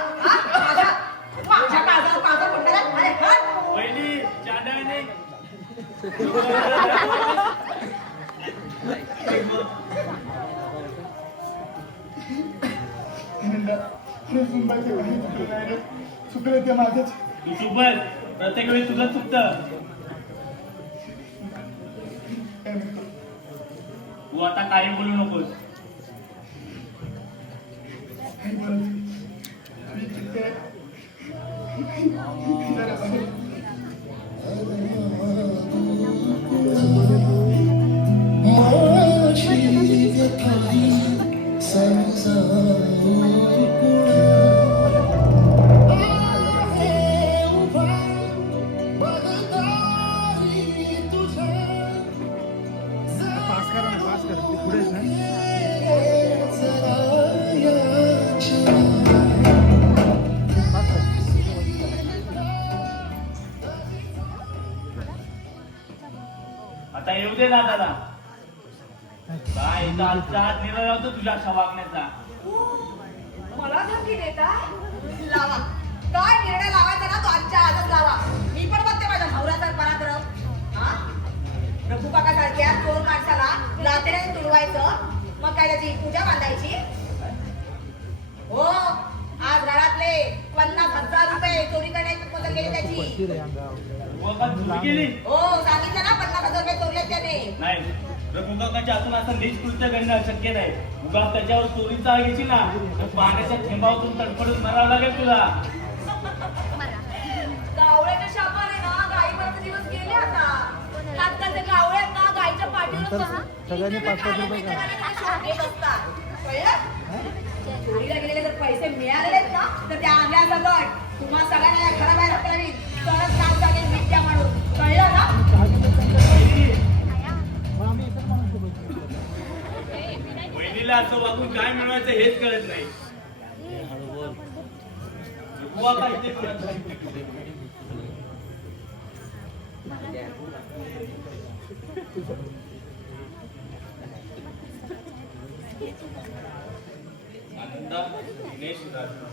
माझ्या काळजावर काळजा पडला. अरे हट. पहिली चांडाळीने चुकलं ते माझंच. तू चुप बस. प्रत्येक वेळी तुझं चुकतं. तू आता काही बोलू नकोस. जरा आता येऊ दे दादाला. काय इथं आजचा हात निरा लावतो तुझ्या अशा वागण्याचा. मला धमकी देताय? लावा. काय निर्णय लावायचा ना तो आजच्या आजच लावा. मी पण बघते माझ्या नवऱ्याचा पराक्रम. हा? रघु काका सारख्या चोर माणसाला रात्रीने तुडवायचं, मग काय त्याची पूजा बांधायची? हो, आज घरातले 50,000 रुपये चोरी करण्याची पद्धत गेली त्याची. का चोरी केली? हो, सांगितलं ना 50,000 रुपये चोरले त्याने. नाही, रघु काकाच्या हातून असं नीच कृत्य घडणं अशक्य नाही. उगा त्याच्यावर चोरीचा आग यायची ना तर पाण्याच्या थेंबावरून तडफडून मरावं लागेल तुला. गावळ्याच्या शापाने ना गाईवरचे दिवस गेले आता. आजकाल ते गावळ्यात ना गाईच्या पाठीवर सगळ्यांनी 5-5 रुपये बसतात. कळलं? चोरीला गेलेले जर पैसे मिळालेत ना तर त्या आणल्या सगळं तुम्हा सगळ्यांना या घराबाहेर हकलावी. तरच काम चालेल विद्या म्हणून. कळलं ना? वहिनीला असं वागून काय मिळवायचं हेच कळत नाही. बुवा काय ते कळत नाही. आनंदा, दिनेश, राजू,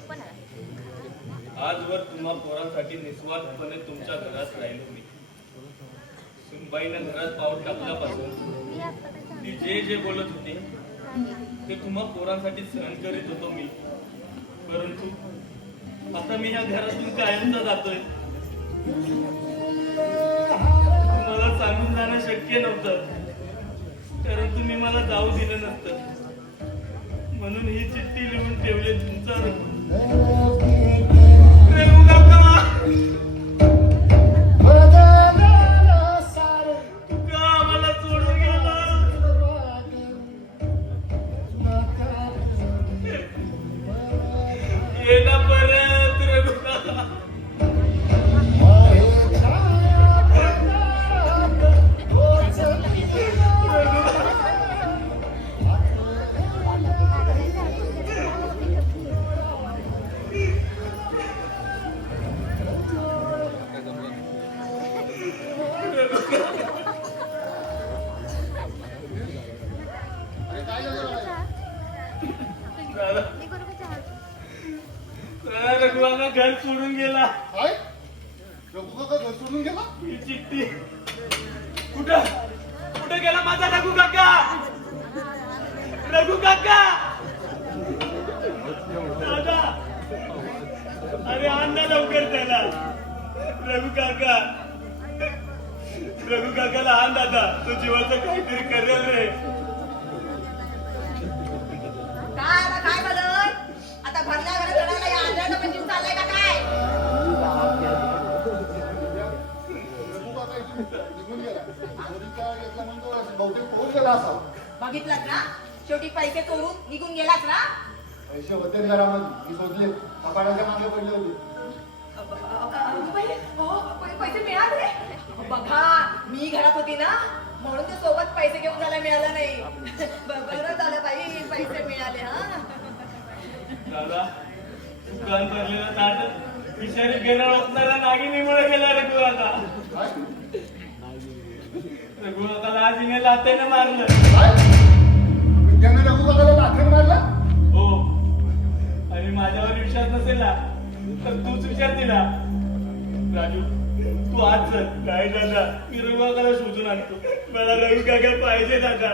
आजवर तुम्हा पोरांसाठी निस्वार्थपणे तुमच्या घरात राहिलो मी. सुनबाईनं घरात पाऊल टाकल्यापासून ती जे जे बोलत होती ते तुम्हा पोरांसाठी सहन करीत होतो मी. परंतु आता मी ह्या घरातून कायमचा जातोय. तुम्हाला सांगून जाणं शक्य नव्हतं, कारण तुम्ही मला जाऊ दिलं नसतं. म्हणून ही चिठ्ठी लिहून ठेवली तुमचा रघु काका. तुका आम्हाला सोडून गेला. ये ना परत रघु काका. रघु काका घर सोडून गेला. काय रघु काका घर सोडून गेला? ही चिठ्ठी कुठं कुठं गेला माझा रघु काका? रघु काका दादा, अरे आण ना लवकर त्याला. रघु काका, रघु काकाला आण दादा. तो जीवाचं काहीतरी करेल रे. काय आता काय बदल? आता भरल्या घरात रडायला या आंधळ्याचा पण जीव चाललाय का काय? रघु काका इथून निघून गेला. चोरीचा यातला म्हणतो बहुतेक पळून गेला असावा. बघितलं ना, शेवटी पैसे चोरून निघून गेलाच ना. पैसे होते घरामध्ये, मी शोधले, कपाटाच्या मागे पडले होते. पैसे मिळाले? बघा, मी घरात होती ना म्हणून ते सोबत पैसे घेऊन जायला मिळालं नाही. बरं झालं बाई, पैसे मिळाले. हा दादा, दुकान भरलेलं ताट विषारी गेला ओतणाऱ्या नागिनीमुळे गेला रघु काका. काय? रघु काकाला आज हिने लाथेने मारलं. काय? त्याने रघु काकाला लाथेने मारला? हो, आणि माझ्यावर विश्वास नसेल ना तर तूच विचार दिला. राजू, तू आज चल. नाही दादा, मी रघु काकाला शोधून आणतो. मला रघु काका पाहिजे दादा.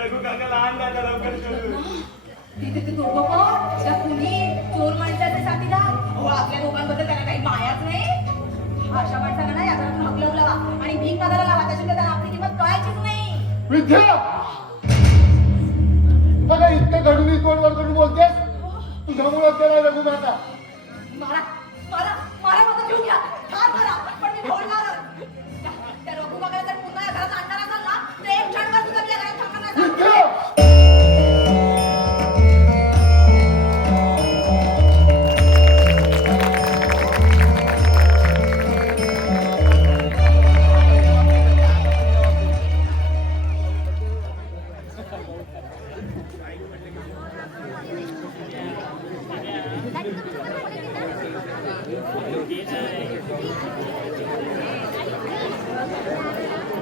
रघु काकाला आण दादा लवकर शोधून. तिथे ते दोघं पण त्या कुणी चोर माणसाचे साथीदार. हो, आपल्या दोघांबद्दल त्याला काही मायाच नाही. अशा माणसाला ना या घरातून हकलवून लावा आणि भीक मागायला लावा. त्याच्याकडे त्यांना आपली किंमत कळायचीच नाही. विद्या, बघा इतकं घडून तोंडवर करून बोलतेस. तुझ्यामुळे केला रघु काका. मारा मारा मारा, माझा जीव घ्या. ठार मारा, पण मी बोलणारच. त्या रघु काकाला जर पुन्हा या घरात आणणार असाल ना तर एक क्षणभर सुद्धा मी या घरात थांबणार नाही. विद्या! जय